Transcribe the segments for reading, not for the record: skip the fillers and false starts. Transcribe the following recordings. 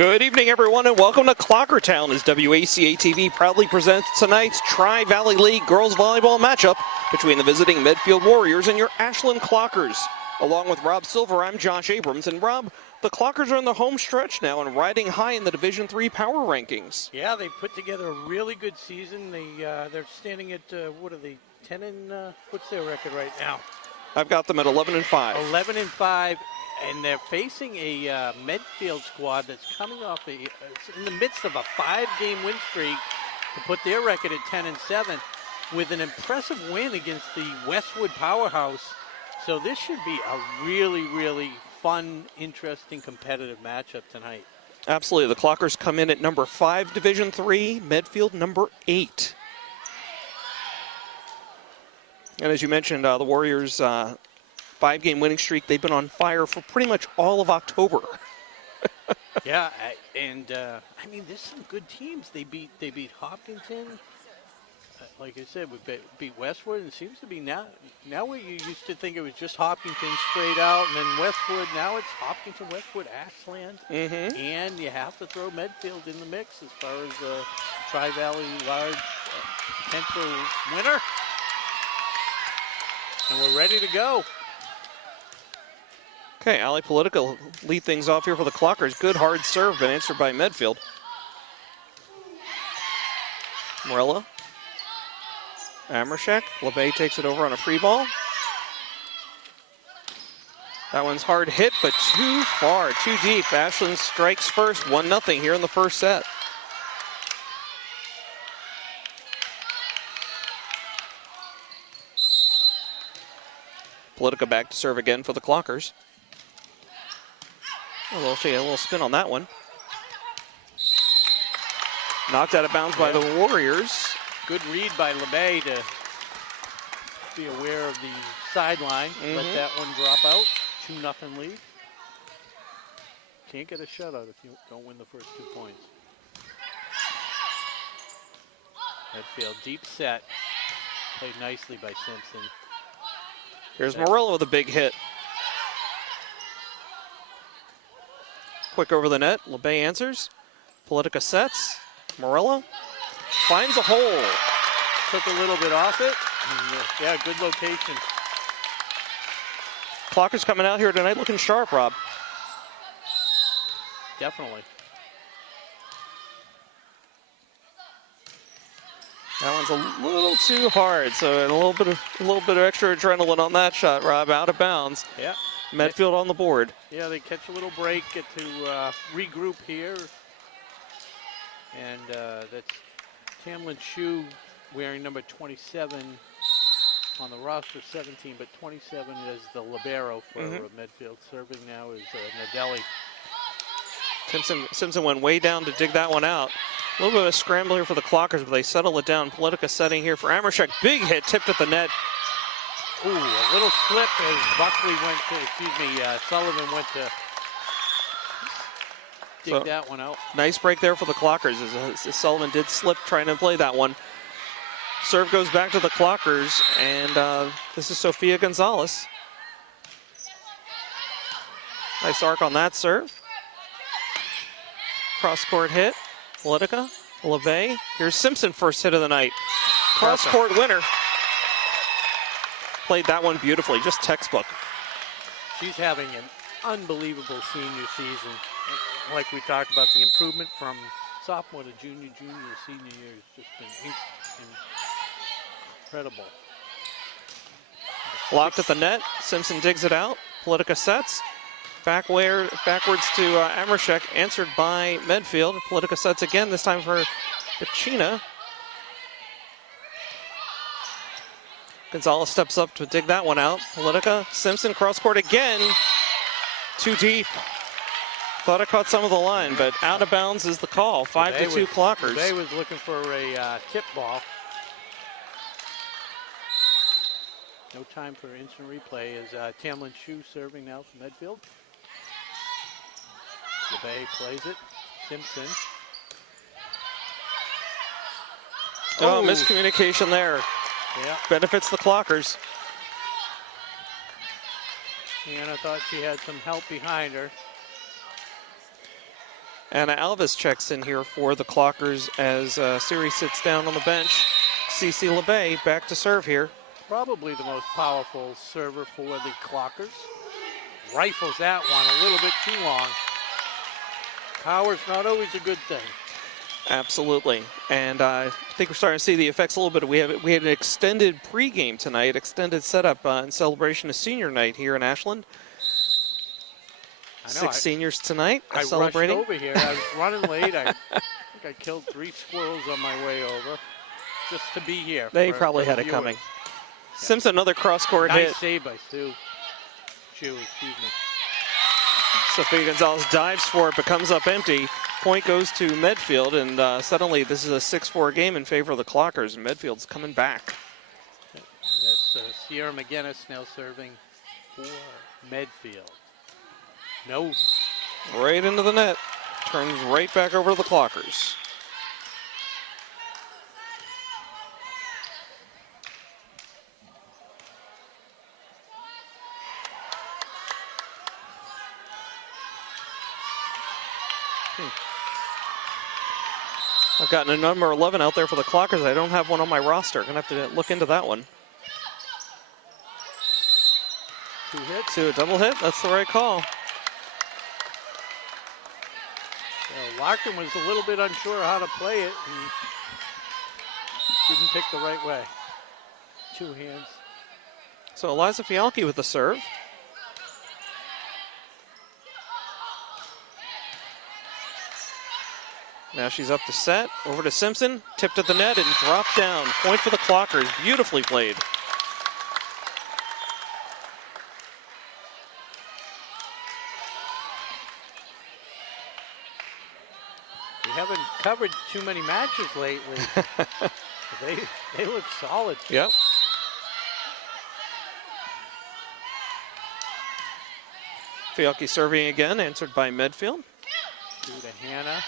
Good evening, everyone, and welcome to Clockertown as WACA-TV proudly presents tonight's Tri-Valley League girls volleyball matchup between the visiting Medfield Warriors and your Ashland Clockers. Along with Rob Silver, I'm Josh Abrams, and Rob, the Clockers are in the home stretch now and riding high in the Division III power rankings. Yeah, they put together a really good season. They're standing at, what are they, 10 and, what's their record right now? I've got them at 11-5. 11-5. And they're facing a Medfield squad that's coming off it's in the midst of a 5-game win streak to put their record at 10-7 with an impressive win against the Westwood powerhouse. So this should be a really, really fun, interesting, competitive matchup tonight. Absolutely. The Clockers come in at number 5 Division III, Medfield number 8. And as you mentioned, the Warriors 5-game winning streak. They've been on fire for pretty much all of October. Yeah, I mean, there's some good teams. They beat Hopkinton. Like I said, we beat Westwood, and it seems to be now where you used to think it was just Hopkinton straight out, and then Westwood. Now it's Hopkinton, Westwood, Ashland, and you have to throw Medfield in the mix as far as the Tri-Valley large potential winner. And we're ready to go. Okay, Ali Politica will lead things off here for the Clockers. Good hard serve, but answered by Medfield. Morella. Amershek. LeBay takes it over on a free ball. That one's hard hit, but too far, too deep. Ashland strikes first, 1-0 here in the first set. Politica back to serve again for the Clockers. A little spin on that one. Knocked out of bounds by the Warriors. Good read by LeBay to be aware of the sideline. Let that one drop out. 2-0 lead. Can't get a shutout if you don't win the first 2 points. Medfield deep set. Played nicely by Simpson. Here's Morello with a big hit. Quick over the net. LeBay answers. Politica sets. Morella finds a hole. Took a little bit off it. Yeah, good location. Clockers coming out here tonight looking sharp, Rob. Definitely. That one's a little too hard, so a little bit of extra adrenaline on that shot, Rob. Out of bounds. Yeah. Medfield on the board. Yeah, they catch a little break, get to regroup here. And that's Tamlin Shue wearing number 27 on the roster, 17, but 27 is the libero for Medfield. Serving now is Nadelli. Simpson went way down to dig that one out. A little bit of a scramble here for the Clockers, but they settle it down. Politica setting here for Amershek. Big hit, tipped at the net. Ooh, a little slip as Buckley Sullivan went to dig that one out. Nice break there for the Clockers as Sullivan did slip trying to play that one. Serve goes back to the Clockers, and this is Sofia Gonzalez. Nice arc on that serve. Cross-court hit. Politica, LeVay. Here's Simpson, first hit of the night. Cross-court winner. Played that one beautifully, just textbook. She's having an unbelievable senior season. Like we talked about, the improvement from sophomore to junior to senior year has just been incredible. Blocked at the net. Simpson digs it out. Politica sets. Backwards to Amershek, answered by Medfield. Politica sets again, this time for Pacina. Gonzalez steps up to dig that one out. Politica, Simpson, cross-court again. Too deep. Thought I caught some of the line, but out of bounds is the call. 5-2 Clockers. They was looking for a tip ball. No time for instant replay as Tamlin Shue serving now for Medfield. LeBay plays it. Simpson. Oh, miscommunication there. Yeah. Benefits the Clockers. And I thought she had some help behind her. Anna Alves checks in here for the Clockers as Siri sits down on the bench. Cece LeBay back to serve here. Probably the most powerful server for the Clockers. Rifles that one a little bit too long. Power's not always a good thing. Absolutely. And I think we're starting to see the effects a little bit. We had an extended pregame tonight, extended setup in celebration of senior night here in Ashland. I know, 6 seniors tonight I celebrating. rushed over here. I was running late. I think I killed 3 squirrels on my way over just to be here. They probably had it viewers. coming. Yeah. Simpson, another cross-court hit. Nice save by Sue. Excuse me. Sophia Gonzalez dives for it, but comes up empty. Point goes to Medfield, and suddenly this is a 6-4 game in favor of the Clockers. Medfield's coming back. That's Sierra McGinnis now serving for Medfield. No. Right into the net. Turns right back over to the Clockers. I've gotten a number 11 out there for the Clockers. I don't have one on my roster. Gonna have to look into that one. 2 hits. To a double hit. That's the right call. So Larkin was a little bit unsure how to play it and didn't pick the right way. 2 hands. So Eliza Fialki with the serve. Now she's up to set. Over to Simpson. Tipped at the net and dropped down. Point for the Clockers. Beautifully played. We haven't covered too many matches lately. they look solid. Yep. Fialki serving again, answered by Medfield. To Hannah.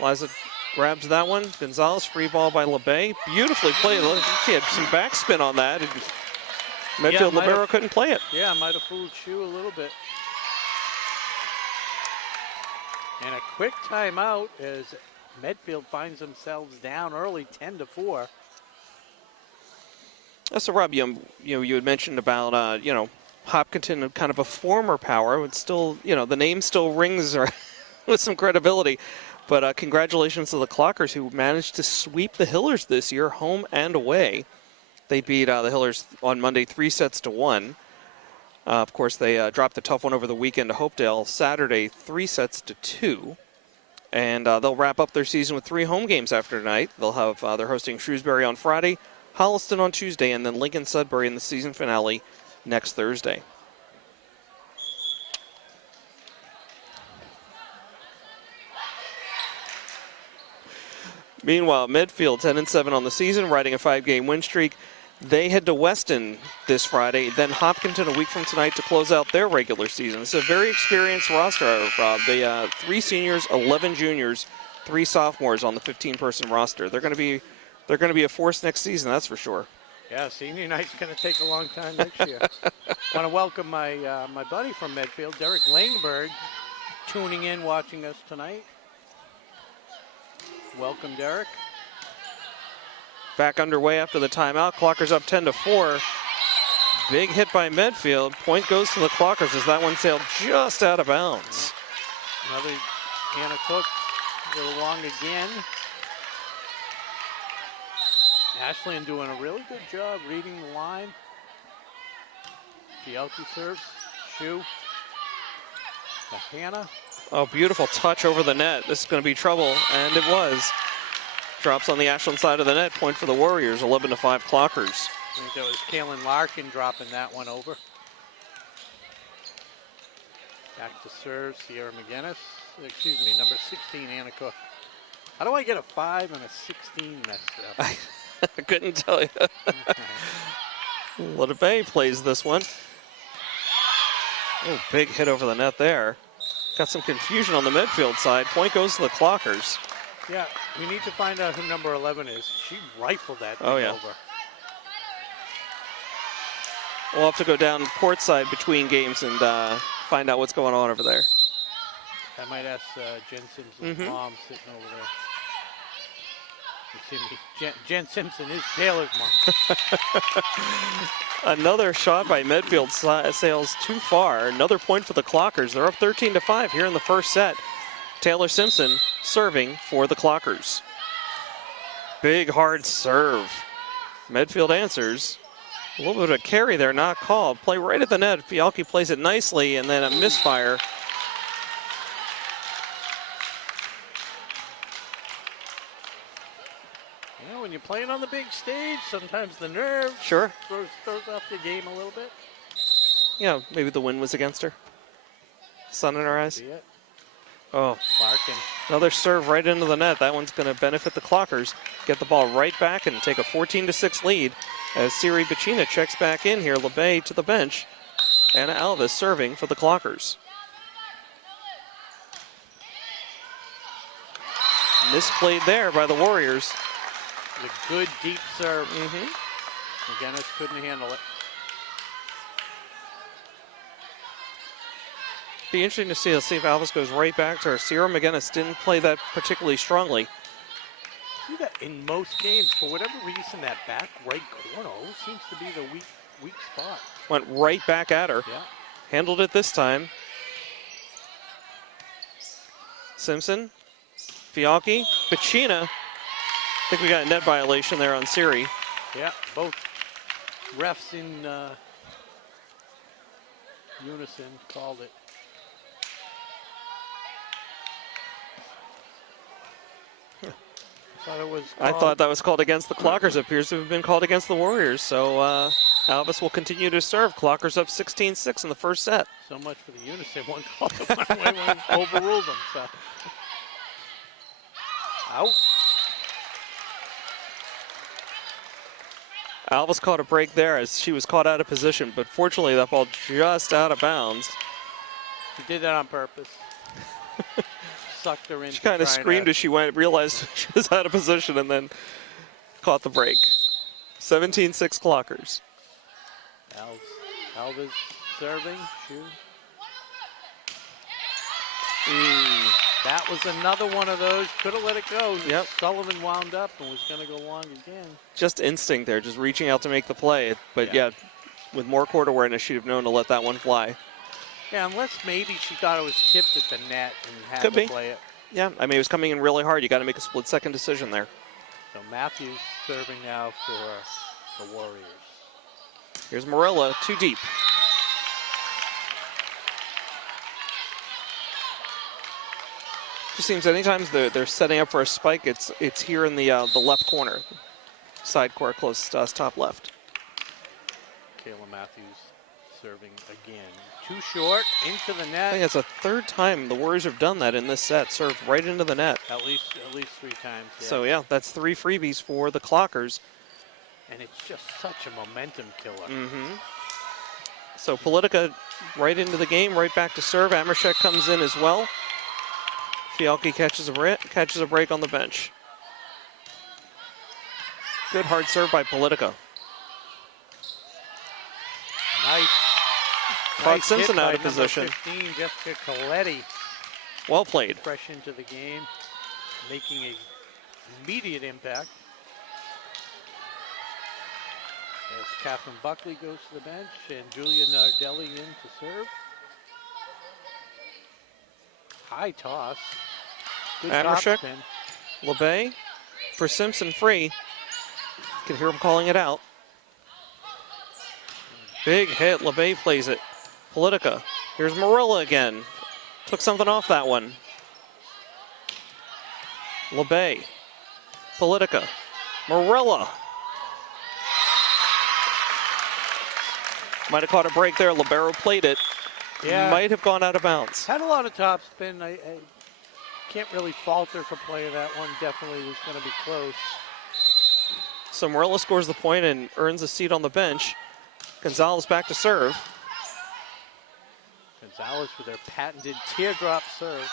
Liza grabs that one. Gonzalez, free ball by LeBay. Beautifully played. She had some backspin on that. Medfield libero couldn't play it. Yeah, might have fooled Shu a little bit. And a quick timeout as Medfield finds themselves down early, 10-4. So Rob, you had mentioned about Hopkinton, kind of a former power, but still, the name still rings with some credibility. But congratulations to the Clockers, who managed to sweep the Hillers this year, home and away. They beat the Hillers on Monday 3-1. Of course, they dropped a tough one over the weekend to Hopedale Saturday, 3-2. And they'll wrap up their season with 3 home games after tonight. They'll have they're hosting Shrewsbury on Friday, Holliston on Tuesday, and then Lincoln Sudbury in the season finale next Thursday. Meanwhile, Medfield 10-7 on the season, riding a 5-game win streak. They head to Weston this Friday, then Hopkinton a week from tonight to close out their regular season. It's a very experienced roster, Rob. They 3 seniors, 11 juniors, 3 sophomores on the 15-person roster. They're going to be a force next season, that's for sure. Yeah, senior night's going to take a long time next year. Want to welcome my my buddy from Medfield, Derek Langberg, tuning in, watching us tonight. Welcome, Derek. Back underway after the timeout. Clockers up 10-4. Big hit by Medfield. Point goes to the Clockers as that one sailed just out of bounds. Another Hannah Cook, a little long again. Ashland doing a really good job reading the line. Fialki serves. Shu. To Hannah. Oh, beautiful touch over the net. This is going to be trouble, and it was. Drops on the Ashland side of the net. Point for the Warriors, 11-5 Clockers. I think that was Kaylin Larkin dropping that one over. Back to serve, Sierra McGinnis. Excuse me, number 16, Anna Cook. How do I get a 5 and a 16 messed up? I couldn't tell you. Little Bay plays this one. Oh, big hit over the net there. Got some confusion on the midfield side. Point goes to the Clockers. Yeah, we need to find out who number 11 is. She rifled that thing over. We'll have to go down port side between games and find out what's going on over there. I might ask Jen Simpson's mom sitting over there. You see me? Jen Simpson is Taylor's mom. Another shot by Medfield sails too far. Another point for the Clockers. They're up 13-5 here in the first set. Taylor Simpson serving for the Clockers. Big hard serve. Medfield answers. A little bit of a carry there, not called. Play right at the net. Fialki plays it nicely, and then a misfire. Yeah, when you're playing on the big stage, sometimes the nerve Sure. throws off the game a little bit. Yeah, maybe the wind was against her. Sun in her eyes. See it? Oh, Larkin. another serve right into the net. That one's going to benefit the Clockers. Get the ball right back and take a 14-6 lead as Siri Bacina checks back in here. LeBay to the bench. Anna Alvis serving for the Clockers. Misplayed there by the Warriors. A good deep serve. McGinnis couldn't handle it. Be interesting to see. Let's see if Alvis goes right back to her. Sierra McGinnis didn't play that particularly strongly. See that in most games, for whatever reason, that back right corner always seems to be the weak spot. Went right back at her. Yeah. Handled it this time. Simpson, Fialki, Bacina. I think we got a net violation there on Siri. Yeah, both refs in unison called it. I thought that was called against the Clockers. It appears to have been called against the Warriors. So Alvis will continue to serve. Clockers up 16-6 in the first set. So much for the unison. One called it one way, one overruled them. So. Out. Alvis caught a break there as she was caught out of position, but fortunately that ball just out of bounds. She did that on purpose. Sucked her in. She kind of screamed as she went, realized she was out of position, and then caught the break. 17-6 Clockers. Alvis serving. Shoot. That was another one of those. Could have let it go. Yep. Sullivan wound up and was going to go long again. Just instinct there, just reaching out to make the play. But yeah, with more court awareness, she'd have known to let that one fly. Yeah, unless maybe she thought it was tipped at the net and had Could to be. play it. Yeah, I mean, it was coming in really hard. You got to make a split-second decision there. So Matthews serving now for the Warriors. Here's Morella, too deep. Just seems anytime they're setting up for a spike, it's here in the left corner, side court closest to us, top left. Kayla Matthews serving again. Too short, into the net. I think it's the third time the Warriors have done that in this set, served right into the net. At least 3 times. Yeah. So yeah, that's 3 freebies for the Clockers. And it's just such a momentum killer. So Politica right into the game, right back to serve. Amershek comes in as well. Fialki catches a break on the bench. Good hard serve by Politica. Nice. Caught Simpson out of position. 15, Jessica Coletti. Well played. Fresh into the game, making an immediate impact. As Catherine Buckley goes to the bench and Julia Nardelli in to serve. High toss. Good Amershek, topspin. LeBay for Simpson free. You can hear him calling it out. Big hit, LeBay plays it. Politica, here's Morella again. Took something off that one. LeBay, Politica, Morella. Might have caught a break there, Libero played it. Yeah. Might have gone out of bounds. Had a lot of topspin. I can't really fault her for playing that one. Definitely was going to be close. So Morella scores the point and earns a seat on the bench. Gonzalez back to serve. Gonzalez with their patented teardrop serve.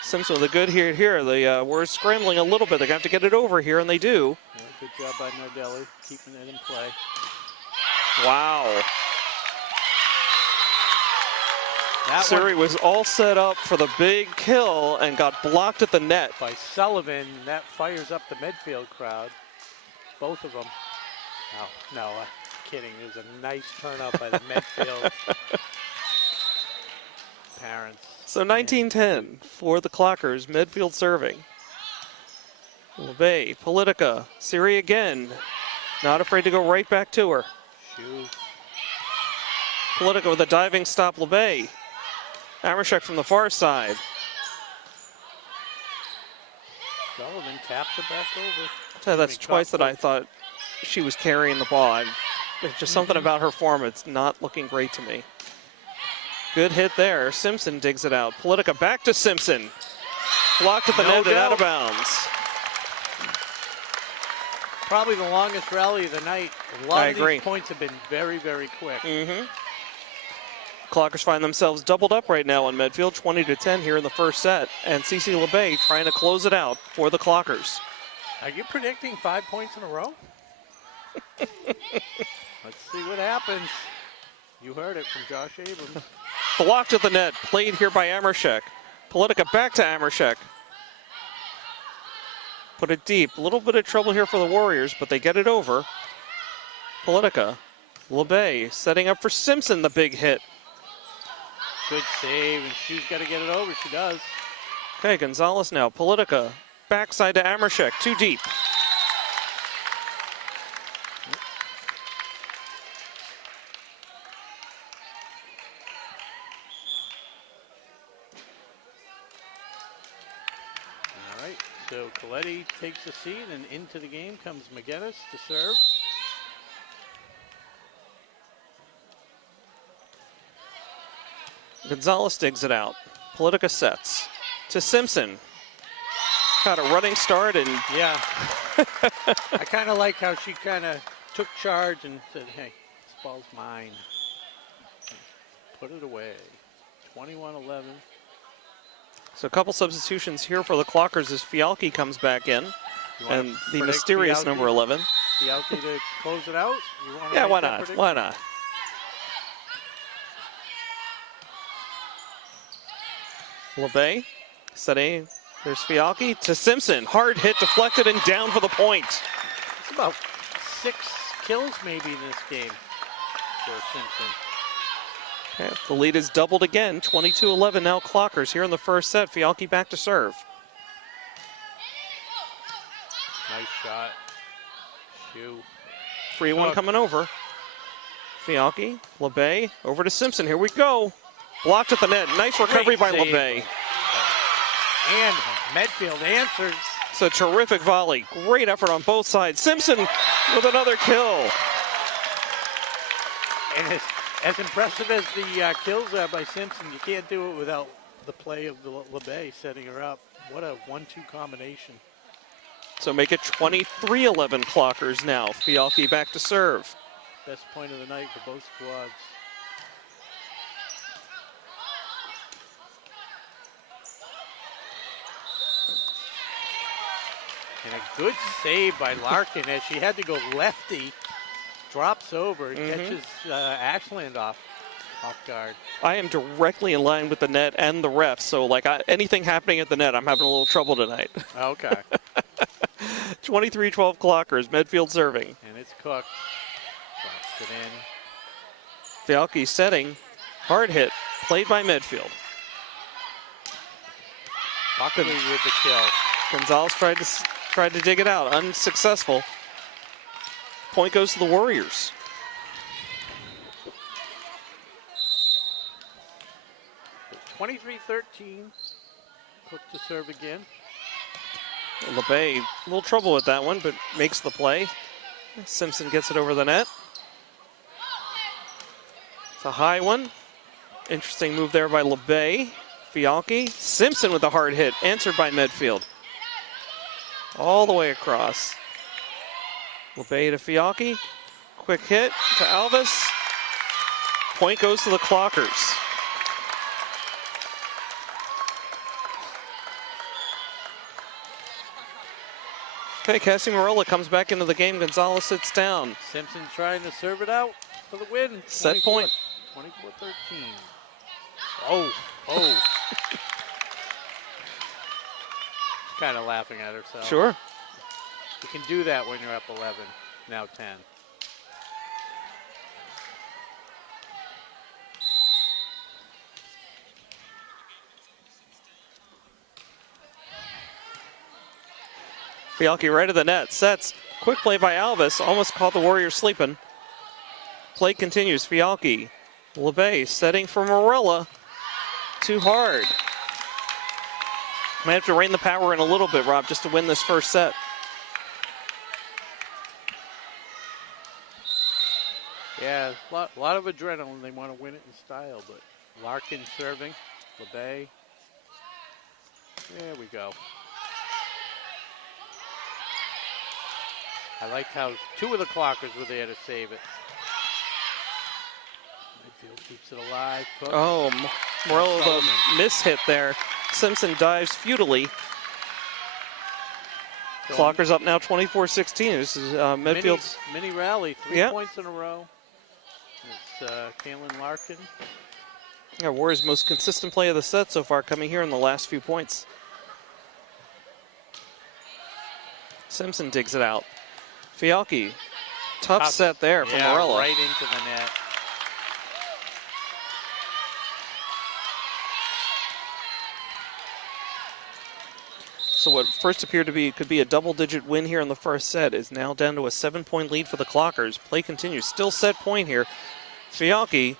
Simpson with a good here. The Warriors scrambling a little bit. They're going to have to get it over here, and they do. Yeah, good job by Nardelli, keeping it in play. Wow. That Suri one was all set up for the big kill and got blocked at the net. by Sullivan. That fires up the Medfield crowd. Both of them. No, kidding. It was a nice turn up by the Medfield parents. So 19-10 for the Clockers. Medfield serving. LeBay, Politica, Siri again. Not afraid to go right back to her. Shoot. Politica with a diving stop, LeBay. Amershek from the far side. Sullivan taps it back over. So that's twice that I thought she was carrying the ball. There's just something about her form. It's not looking great to me. Good hit there. Simpson digs it out. Politica back to Simpson. Blocked at the net and out of bounds. Probably the longest rally of the night. A lot of agree. these points have been very, very quick. Clockers find themselves doubled up right now on Medfield, 20-10 here in the first set. And CeCe LeBay trying to close it out for the Clockers. Are you predicting 5 points in a row? Let's see what happens. You heard it from Josh Abrams. Blocked at the net, played here by Amershek. Politica back to Amershek. Put it deep. A little bit of trouble here for the Warriors, but they get it over. Politica, LeBay setting up for Simpson, the big hit. Good save, and she's got to get it over. She does. Okay, Gonzalez now. Politica, backside to Amershek, too deep. All right, so Coletti takes a seat, and into the game comes McGinnis to serve. Gonzalez digs it out. Politica sets to Simpson. Got a running start and Yeah. I kind of like how she kind of took charge and said, hey, this ball's mine. Put it away. 21-11. so a couple substitutions here for the Clockers as Fialki comes back in. And the predict mysterious Fialki? number 11. Fialki to close it out? You wanna Yeah, make why that not? prediction? Why not? LeBay setting. There's Fialki to Simpson. Hard hit, deflected, and down for the point. It's about 6 kills maybe in this game for Simpson. Okay, the lead is doubled again. 22-11 now Clockers here in the first set. Fialki back to serve. Nice shot. Shoot. 3-1 coming over. Fialki, LeBay, over to Simpson. Here we go. Blocked at the net. Nice recovery by Great save. LeBay. And Medfield answers. It's a terrific volley. Great effort on both sides. Simpson with another kill. And as impressive as the kills are by Simpson, you can't do it without the play of the LeBay setting her up. What a 1-2 combination. So make it 23-11 Clockers now. Fialki back to serve. Best point of the night for both squads. And a good save by Larkin as she had to go lefty. Drops over and catches Ashland off guard. I am directly in line with the net and the refs, so like anything happening at the net, I'm having a little trouble tonight. Okay. 23-12 Clockers, Medfield serving. And it's Cook. Drops it in. Fialki setting, hard hit, played by Medfield. Buckley with the kill. Gonzalez tried to dig it out, unsuccessful. Point goes to the Warriors. 23-13. Cook to serve again. LeBay, a little trouble with that one, but makes the play. Simpson gets it over the net. It's a high one. Interesting move there by LeBay. Fialki. Simpson with a hard hit, answered by Medfield. All the way across. LeBay to Fialki. Quick hit to Alvis. Point goes to the Clockers. Okay, Cassie Marola comes back into the game. Gonzalez sits down. Simpson trying to serve it out for the win. Set point. 24-13. Oh. She's kind of laughing at herself. Sure. You can do that when you're up 11, now 10. Fialki right at the net. Sets. Quick play by Alvis. Almost caught the Warriors sleeping. Play continues. Fialki. LeBay setting for Morella. Too hard. Might have to rein the power in a little bit, Rob, just to win this first set. Yeah, a lot of adrenaline. They want to win it in style, but Larkin serving. LeBay. There we go. I liked how two of the clockers were there to save it. Medfield keeps it alive. Cook. Oh, Morello, the mishit there. Simpson dives futilely. Clockers up now 24-16. This is Medfield's mini rally, 3 points in a row. It's Kaylin Larkin. Yeah, Warriors' most consistent play of the set so far, coming here in the last few points. Simpson digs it out. Fialki, tough set there from Morella. Right into the net. So what first appeared to be could be a double-digit win here in the first set is now down to a 7-point lead for the Clockers. Play continues. Still set point here. Fialki.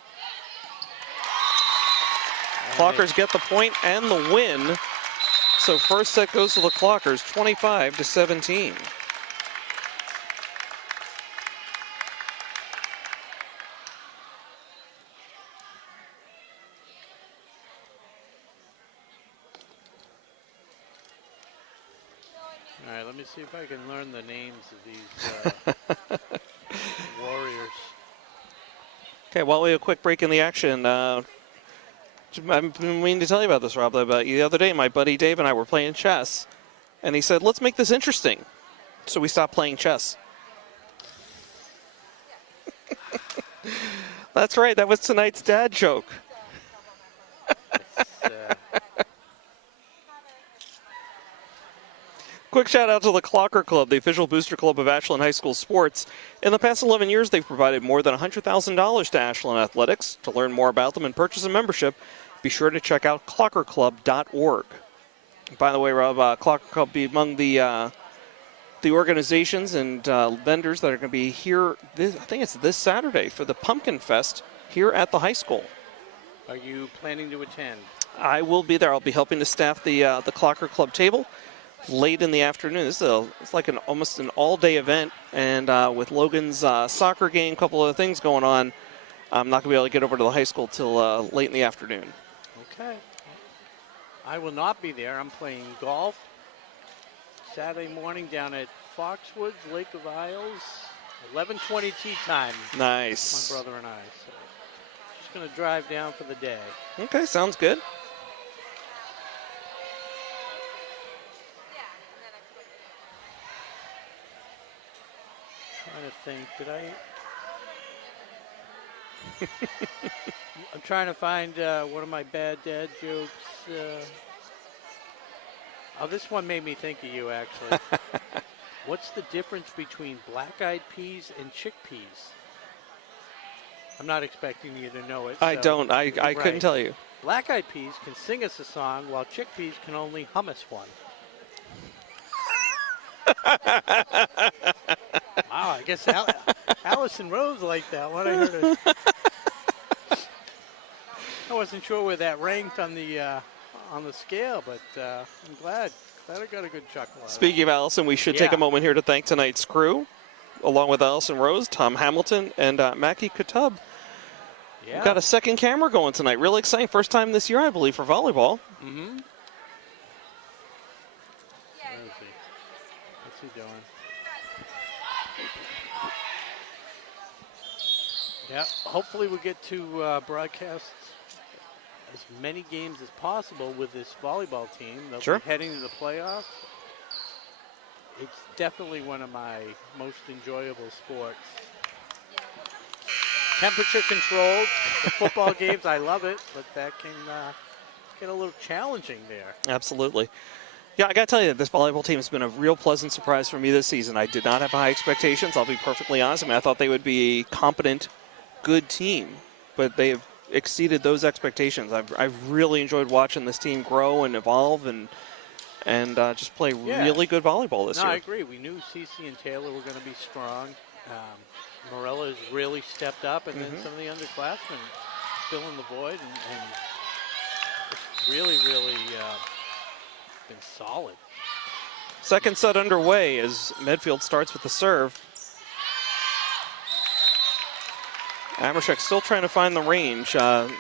Clockers get the point and the win. So first set goes to the Clockers, 25-17. All right, let me see if I can learn the names of these Warriors. Okay, while we have a quick break in the action, I've been meaning to tell you about this, Rob. About the other day, my buddy Dave and I were playing chess, and he said, let's make this interesting. So we stopped playing chess. That's right, that was tonight's dad joke. Quick shout out to the Clocker Club, the official booster club of Ashland High School sports. In the past 11 years, they've provided more than $100,000 to Ashland athletics. To learn more about them and purchase a membership, be sure to check out clockerclub.org. By the way, Rob, Clocker Club be among the organizations and vendors that are going to be here, I think it's this Saturday, for the Pumpkin Fest here at the high school. Are you planning to attend? I will be there. I'll be helping to staff the Clocker Club table late in the afternoon. It's like almost an all-day event, and with Logan's soccer game, a couple of things going on, I'm not going to be able to get over to the high school till late in the afternoon. Okay. I will not be there. I'm playing golf Saturday morning down at Foxwoods, Lake of Isles, 11:20 tee time. Nice. My brother and I. So just going to drive down for the day. Okay, sounds good. Trying to think, I'm trying to find one of my bad dad jokes. This one made me think of you, actually. What's the difference between black-eyed peas and chickpeas? I'm not expecting you to know it. I don't. I couldn't tell you. Black-eyed peas can sing us a song, while chickpeas can only hum us one. Wow, I guess Allison Rose liked that one. I heard it. I wasn't sure where that ranked on the scale, but I'm glad I got a good chuckle out of it. Speaking of Allison, we should take a moment here to thank tonight's crew, along with Allison Rose, Tom Hamilton, and Mackie Katub. Yeah. We've got a second camera going tonight. Really exciting. First time this year, I believe, for volleyball. Mm-hmm. Where is he? What's he doing? Yeah, hopefully we'll get to broadcast as many games as possible with this volleyball team. They'll be heading to the playoffs. It's definitely one of my most enjoyable sports. temperature controlled. The football games, I love it, but that can get a little challenging there. Absolutely. Yeah, I got to tell you, this volleyball team has been a real pleasant surprise for me this season. I did not have high expectations. I'll be perfectly honest. I thought they would be a competent, good team, but they have exceeded those expectations. I've really enjoyed watching this team grow and evolve and just play really good volleyball this year. I agree. We knew Cece and Taylor were going to be strong. Morella has really stepped up, and then some of the underclassmen filling the void and just really been solid. Second set underway as Medfield starts with the serve. Amershek still trying to find the range.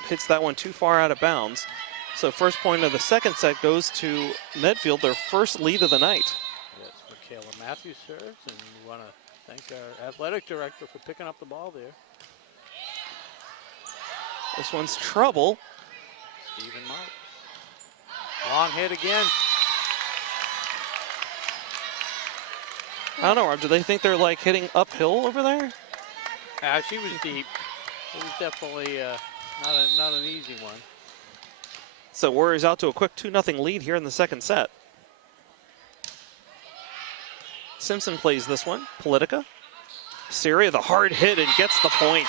Hits that one too far out of bounds. So first point of the second set goes to Medfield, their first lead of the night. Yes, Michaela Matthews serves, and we want to thank our athletic director for picking up the ball there. This one's trouble. Stephen Marks. Long hit again. I don't know, Rob, do they think they're like hitting uphill over there? She was deep. It was definitely not an easy one. So Warriors out to a quick 2-0 lead here in the second set. Simpson plays this one. Politica. Syria, the hard hit, and gets the point.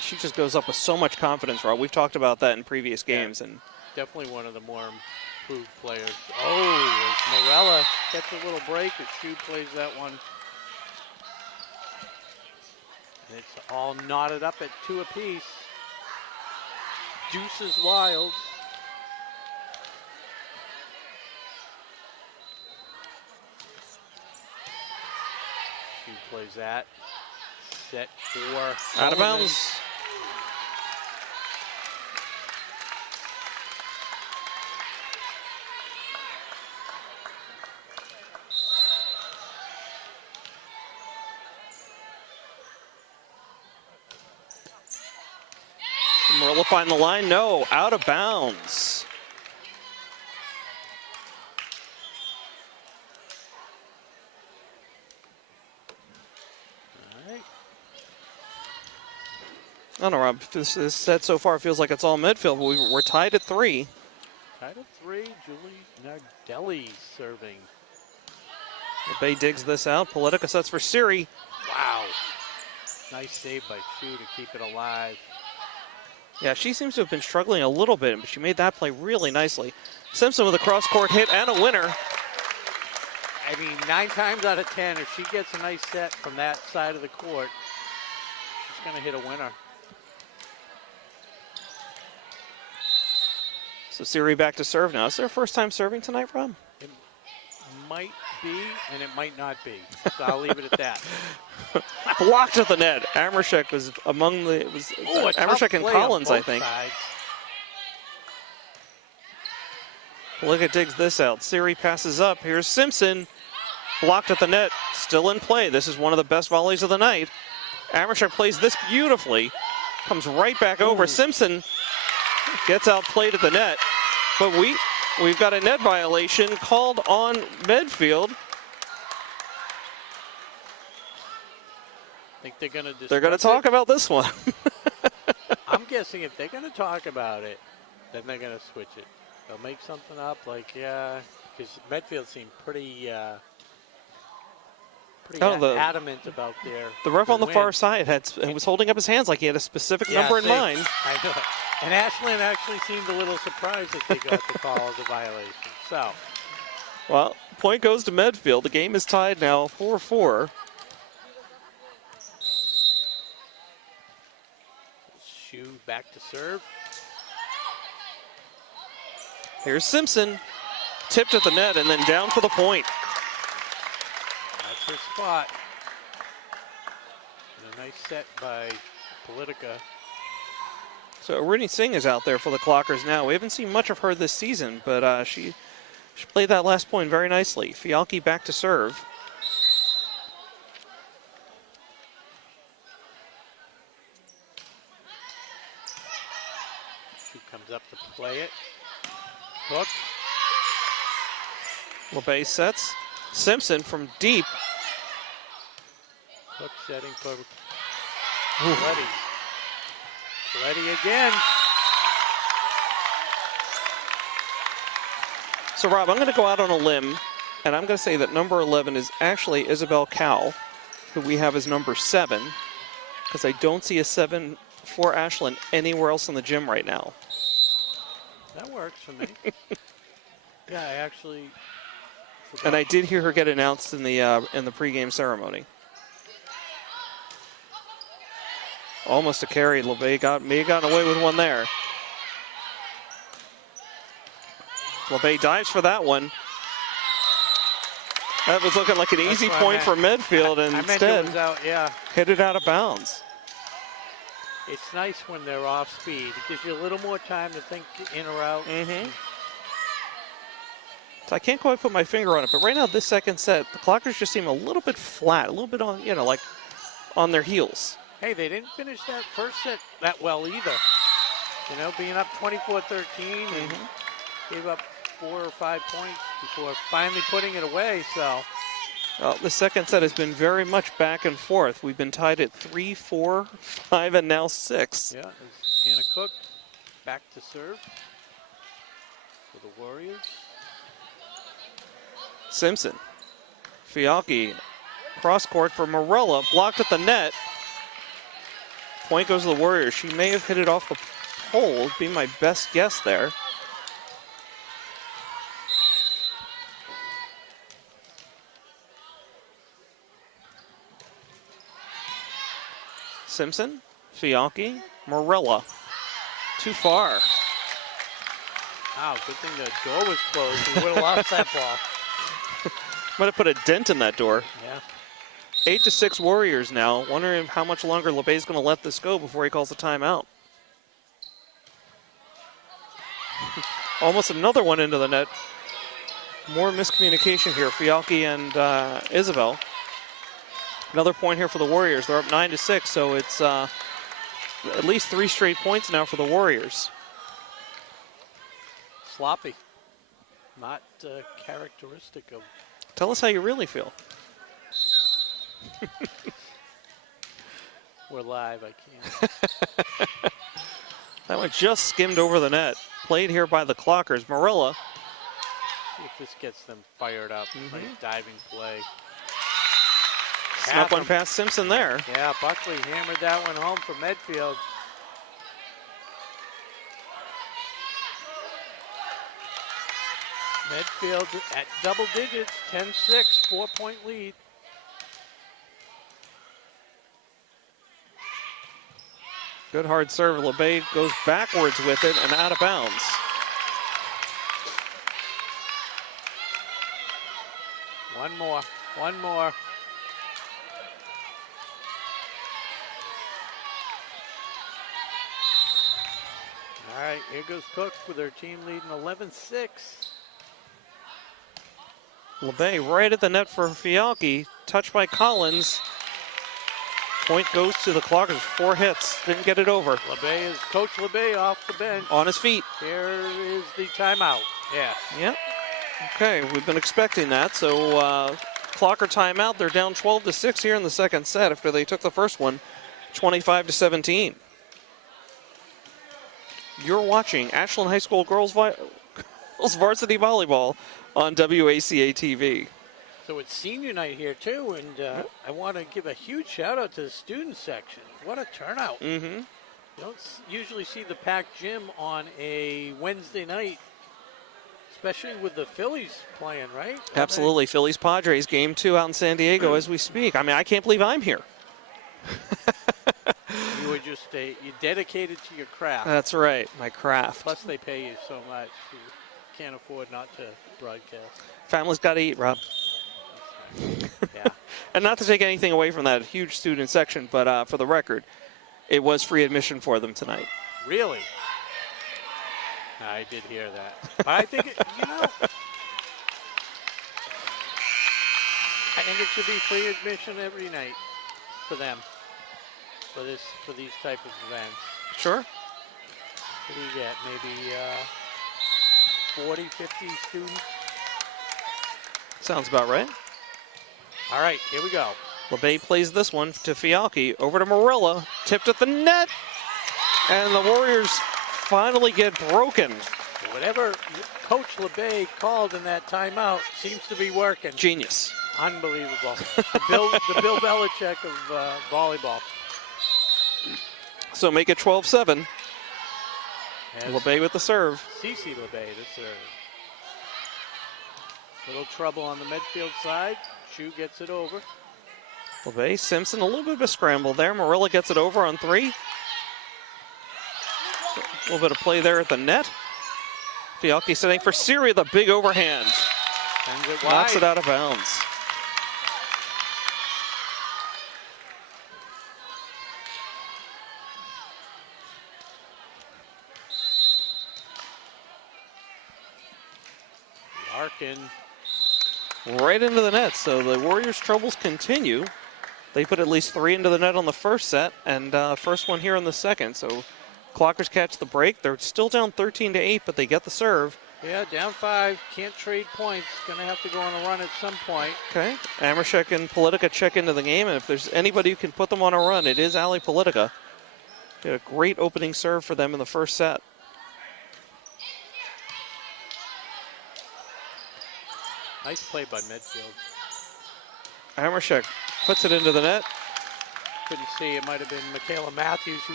She just goes up with so much confidence, Rob. We've talked about that in previous games. And definitely one of the more improved players. Oh, as Morella gets a little break, as Shu plays that one. And it's all knotted up at 2 apiece. Deuce is wild. Shu plays that. Set 4. Out of bounds. Morella find the line. No, out of bounds. All right. I don't know, Rob. This set so far feels like it's all Medfield. We're tied at 3. Tied at 3. Julie Nardelli serving. Bay digs this out. Politica sets for Siri. Wow. Nice save by Shu to keep it alive. Yeah, she seems to have been struggling a little bit, but she made that play really nicely. Simpson with a cross-court hit and a winner. I mean, 9 times out of 10, if she gets a nice set from that side of the court, she's going to hit a winner. So Siri back to serve now. Is there a first time serving tonight, Rob? It might be, and it might not be. So I'll leave it at that. Blocked at the net. Amershek was among the. It was Amershek and Collins, I think. Politica digs this out. Siri passes up. Here's Simpson. Blocked at the net. Still in play. This is one of the best volleys of the night. Amershek plays this beautifully. Comes right back over. Simpson gets outplayed at the net. But we've got a net violation called on Medfield. I think they're going to They're going to talk about this one. I'm guessing if they're going to talk about it, then they're going to switch it. They'll make something up like, because Medfield seemed pretty adamant about the ref on the win. far side was holding up his hands like he had a specific number in mind. I know. And Ashland actually seemed a little surprised that they got the call as a violation. So, well, point goes to Medfield. The game is tied now 4-4. Shu back to serve. Here's Simpson. Tipped at the net and then down for the point. That's her spot. And a nice set by Politica. So Rini Singh is out there for the Clockers now. We haven't seen much of her this season, but she played that last point very nicely. Fialki back to serve. She comes up to play it. Cook. LeBay sets. Simpson from deep. Cook setting for Coletti. Coletti again. So, Rob, I'm going to go out on a limb, and I'm going to say that number 11 is actually Isabel Cowell, who we have as number 7, because I don't see a 7 for Ashland anywhere else in the gym right now. That works for me. Yeah, I actually forgot. And I did hear her get announced in the pregame ceremony. Almost a carry. LeBay may have gotten away with one there. LeBay dives for that one. That was looking like an easy point for Medfield, and instead it was out, yeah. hit it out of bounds. It's nice when they're off speed. It gives you a little more time to think in or out. So I can't quite put my finger on it, but right now this second set, the Clockers just seem a little bit flat, a little bit on, like on their heels. Hey, they didn't finish that first set that well either. You know, being up 24-13 and gave up 4 or 5 points before finally putting it away, so. Well, the second set has been very much back and forth. We've been tied at 3, 4, 5, and now 6. Yeah, it's Hannah Cook back to serve for the Warriors. Simpson. Fialki, cross court for Morella, blocked at the net. Point goes to the Warriors. She may have hit it off the pole, would be my best guess there. Simpson, Fialki, Morella. Too far. Wow, good thing the door was closed. We would have lost that ball. Might have put a dent in that door. Yeah. 8-6 Warriors now. Wondering how much longer LeBay's going to let this go before he calls a timeout. Almost another one into the net. More miscommunication here. Fialki and Isabel. Another point here for the Warriors. They're up 9-6, so it's at least 3 straight points now for the Warriors. Sloppy. Not characteristic of. Tell us how you really feel. We're live, I can't. That one just skimmed over the net. Played here by the Clockers. Morella. See if this gets them fired up. Nice diving play. Snuck one past Simpson there. Yeah, Buckley hammered that one home for Medfield. Medfield at double digits, 10-6, 4-point lead. Good hard serve. LeBay goes backwards with it and out of bounds. One more, one more. All right, here goes Cook with her team leading 11-6. LeBay right at the net for Fialki. Touched by Collins. Point goes to the Clockers. 4 hits. Didn't get it over. LeBay is Coach LeBay off the bench. On his feet. Here is the timeout. Yeah. Yep. Okay, we've been expecting that. So Clocker timeout. They're down 12-6 here in the second set after they took the first one, 25-17. You're watching Ashland High School Girls Varsity Volleyball on WACA-TV. So it's senior night here too, and I want to give a huge shout out to the student section. What a turnout. You don't usually see the packed gym on a Wednesday night, especially with the Phillies playing, right? Absolutely. Phillies Padres game 2 out in San Diego as we speak. I mean, I can't believe I'm here. You were just you're dedicated to your craft. That's right, my craft. Plus they pay you so much, you can't afford not to broadcast. Family's got to eat, Rob. Yeah. And not to take anything away from that huge student section, but for the record, it was free admission for them tonight. Really? I did hear that. But I think, I think it should be free admission every night for them, for these type of events. Sure. What do you get? Maybe 40, 50 students. Sounds about right. All right, here we go. LeBay plays this one to Fialchi. Over to Marilla. Tipped at the net. And the Warriors finally get broken. Whatever Coach LeBay called in that timeout seems to be working. Genius. Unbelievable. the Bill Belichick of volleyball. So make it 12-7. As LeBay with the serve. CeCe LeBay to serve. Little trouble on the Medfield side. Chu gets it over. LeBay, Simpson, a little bit of a scramble there. Marilla gets it over on 3. A little bit of play there at the net. Fialchi setting for Siri, the big overhand. Sends it Knocks wide. it out of bounds. Larkin. Right into the net, so the Warriors' troubles continue. They put at least 3 into the net on the first set, and first one here in the second. So Clockers catch the break. They're still down 13-8, but they get the serve. Yeah, down 5. Can't trade points. Gonna have to go on a run at some point. Okay. Amershek and Politica check into the game, and if there's anybody who can put them on a run, it is Ali Politica. Did a great opening serve for them in the first set. Nice play by Medfield. Amershek puts it into the net. Couldn't see. It might have been Michaela Matthews who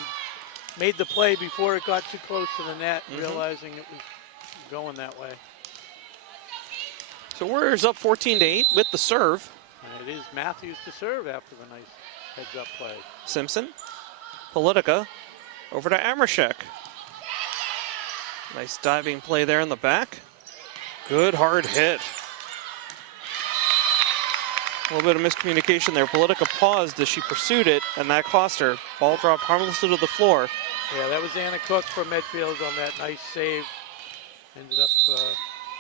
made the play before it got too close to the net, realizing it was going that way. So Warriors up 14-8 with the serve. And it is Matthews to serve after the nice heads-up play. Simpson, Politica, over to Amershek. Nice diving play there in the back. Good hard hit. A little bit of miscommunication there. Politica paused as she pursued it, and that cost her. Ball dropped harmlessly to the floor. Yeah, that was Anna Cook for Medfield on that nice save. Ended up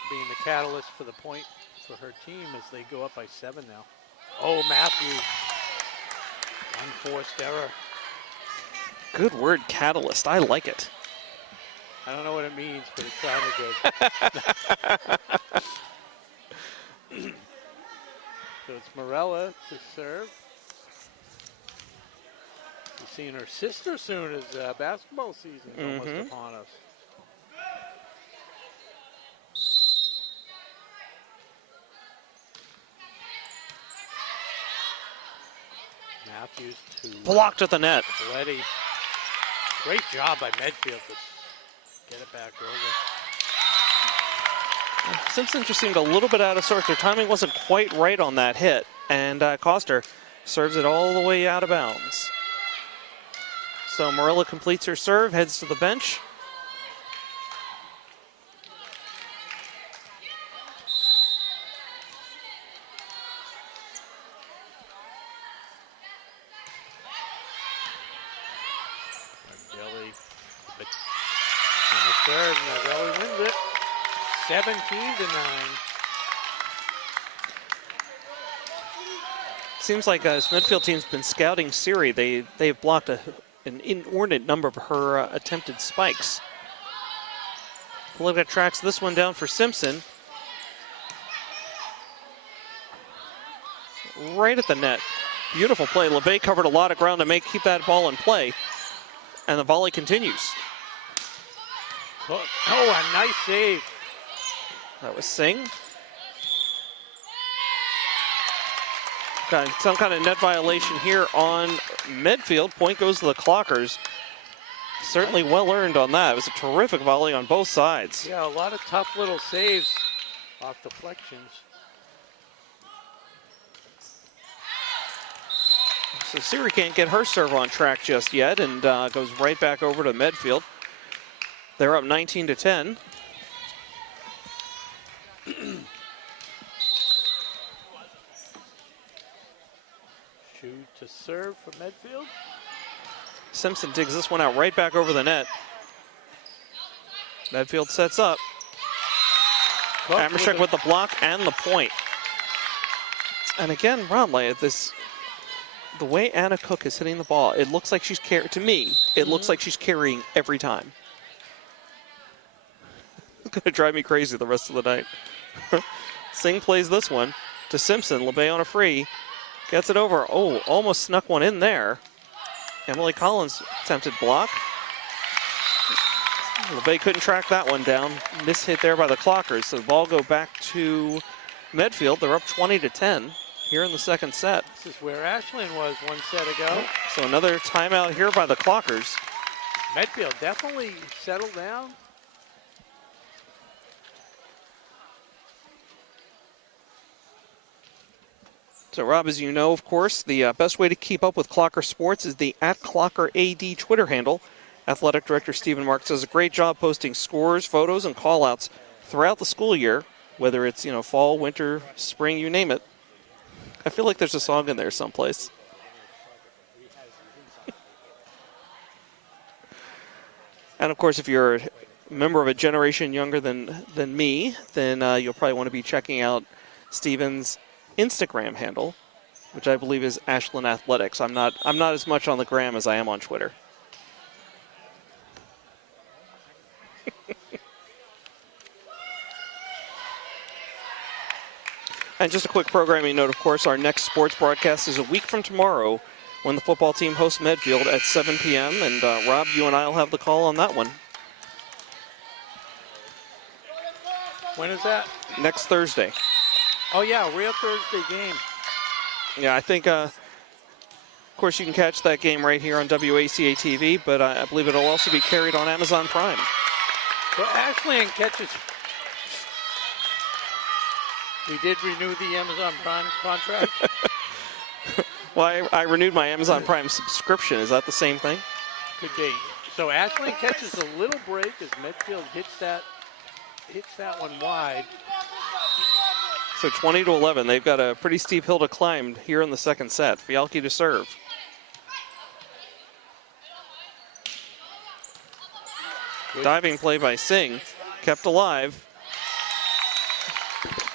being the catalyst for the point for her team as they go up by 7 now. Oh, Matthews. Unforced error. Good word, catalyst. I like it. I don't know what it means, but it sounded good. So it's Morella to serve. We're seeing her sister soon as basketball season is almost upon us. Matthews to Blocked at the net. Letty. Great job by Medfield to get it back over. Simpson just seemed a little bit out of sorts. Her timing wasn't quite right on that hit, and Coster serves it all the way out of bounds. So Marilla completes her serve, heads to the bench. Jelly. And the serve, Navelli wins it. 17-9. Seems like this Medfield team's been scouting Siri. They've blocked an inordinate number of her attempted spikes. Politica tracks this one down for Simpson. Right at the net. Beautiful play. LeBay covered a lot of ground to keep that ball in play. And the volley continues. Oh, a nice save. That was Singh. Got some kind of net violation here on Medfield. Point goes to the Clockers. Certainly well earned on that. It was a terrific volley on both sides. Yeah, a lot of tough little saves off deflections. So Siri can't get her serve on track just yet and goes right back over to Medfield. They're up 19-10. Chu to serve for Medfield. Simpson digs this one out right back over the net. Medfield sets up. Amershek with the block and the point. And again, Romley, the way Anna Cook is hitting the ball, it looks like she's to me, it looks like she's carrying every time. going to drive me crazy the rest of the night. Singh plays this one to Simpson. LeBay on a free. Gets it over. Oh, almost snuck one in there. Emily Collins attempted block. LeBay couldn't track that one down. Mishit there by the Clockers. So the ball go back to Medfield. They're up 20-10 here in the second set. This is where Ashland was one set ago. So another timeout here by the Clockers. Medfield definitely settled down. So, Rob, as you know, of course, the best way to keep up with Clocker Sports is the @ClockerAD Twitter handle. Athletic Director Stephen Marks does a great job posting scores, photos, and call-outs throughout the school year, whether it's, fall, winter, spring, you name it. I feel like there's a song in there someplace. And, of course, if you're a member of a generation younger than me, then you'll probably want to be checking out Stephen's Instagram handle, which I believe is Ashland Athletics. I'm not as much on the gram as I am on Twitter. And just a quick programming note, of course, our next sports broadcast is a week from tomorrow when the football team hosts Medfield at 7 p.m. And Rob, you and I will have the call on that one. When is that? Next Thursday. Oh, yeah, real Thursday game. Yeah, I think, of course, you can catch that game right here on WACA-TV, but I believe it'll also be carried on Amazon Prime. So Ashland catches. We did renew the Amazon Prime contract. Well, I renewed my Amazon Prime subscription. Is that the same thing? Could be. So Ashland catches a little break as Medfield hits that one wide. So 20-11. They've got a pretty steep hill to climb here in the second set. Fialki to serve. Good. Diving play by Singh. Kept alive.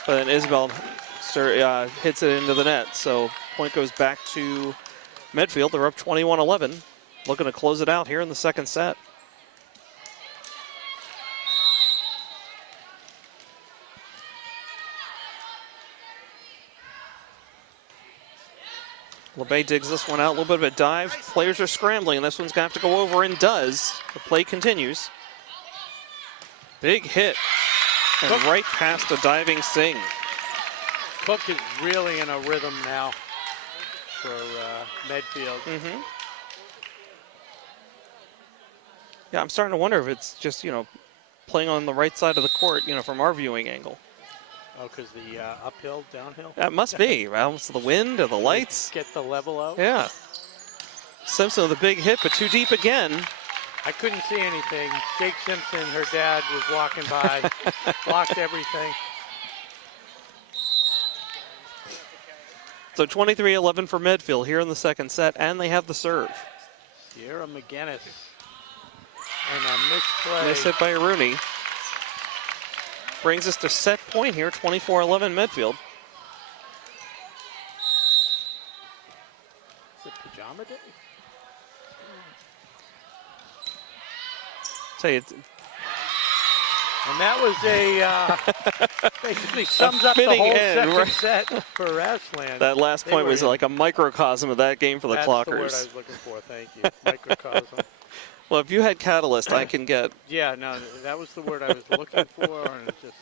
But then Isabel hits it into the net. So point goes back to Medfield. They're up 21-11. Looking to close it out here in the second set. LeBay digs this one out. A little bit of a dive. Players are scrambling, and this one's going to have to go over and does. The play continues. Big hit. And Cook. Right past a diving Singh. Cook is really in a rhythm now for Medfield. Mm-hmm. Yeah, I'm starting to wonder if it's just, playing on the right side of the court, from our viewing angle. Oh, because the uphill, downhill? That must be. Well, it's the wind or the lights. Get the level out? Yeah. Simpson with a big hit, but too deep again. I couldn't see anything. Jake Simpson, her dad, was walking by, blocked everything. So 23-11 for Medfield here in the second set, and they have the serve. Sierra McGinnis. And a misplay. Miss hit by Rooney. Brings us to set point here, 24-11 Medfield. Is it pajama day? Say it. And that was basically sums up the whole second set for Ashland. That last point was like a microcosm of that game for the Clockers. That's the word I was looking for, thank you. Microcosm. Well, if you had Catalyst, I can get. Yeah, no, that was the word I was looking for, and it's just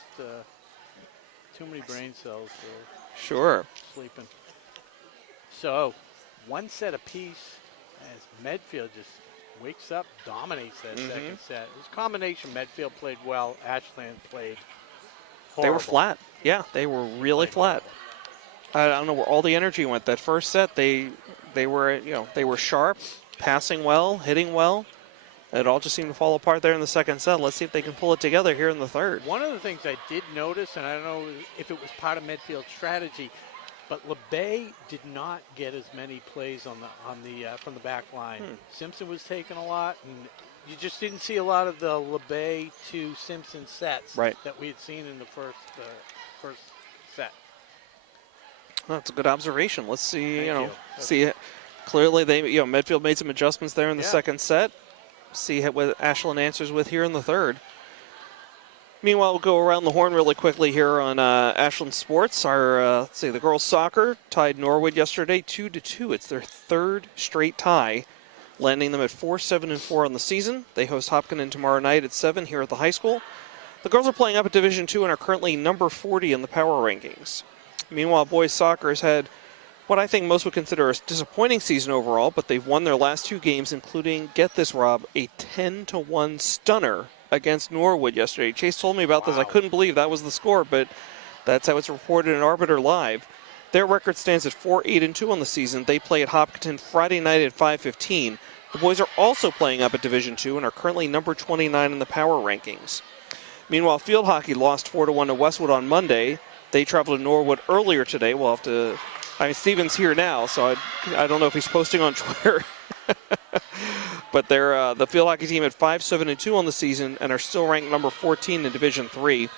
too many brain cells for sure sleeping. So, one set apiece as Medfield just wakes up, dominates that second set. It was a combination. Medfield played well. Ashland played horrible. They were flat. Yeah, they were really flat. I don't know where all the energy went. That first set, they were sharp, passing well, hitting well. It all just seemed to fall apart there in the second set. Let's see if they can pull it together here in the third. One of the things I did notice, and I don't know if it was part of Medfield's strategy, but LeBay did not get as many plays on the from the back line. Simpson was taking a lot, and you just didn't see a lot of the LeBay to Simpson sets that we had seen in the first set. Well, that's a good observation. Let's see, see it. Clearly they, Medfield made some adjustments there in the second set. See what Ashland answers with here in the third. Meanwhile, we'll go around the horn really quickly here on Ashland Sports. Our, let's see, the girls' soccer tied Norwood yesterday 2-2. It's their third straight tie, landing them at 4-7-4 on the season. They host Hopkinton tomorrow night at 7 here at the high school. The girls are playing up at Division II and are currently number 40 in the power rankings. Meanwhile, boys' soccer has had what I think most would consider a disappointing season overall, but they've won their last 2 games, including, get this, Rob, a 10-1 stunner against Norwood yesterday. Chase told me about this. I couldn't believe that was the score, but that's how it's reported in Arbiter Live. Their record stands at 4-8-2 on the season. They play at Hopkinton Friday night at 5:15. The boys are also playing up at Division II and are currently number 29 in the power rankings. Meanwhile, field hockey lost 4-1 to Westwood on Monday. They traveled to Norwood earlier today. We'll have to... Steven's here now, so I don't know if he's posting on Twitter. But they're the field hockey team at 5-7-2 on the season and are still ranked number 14 in Division III.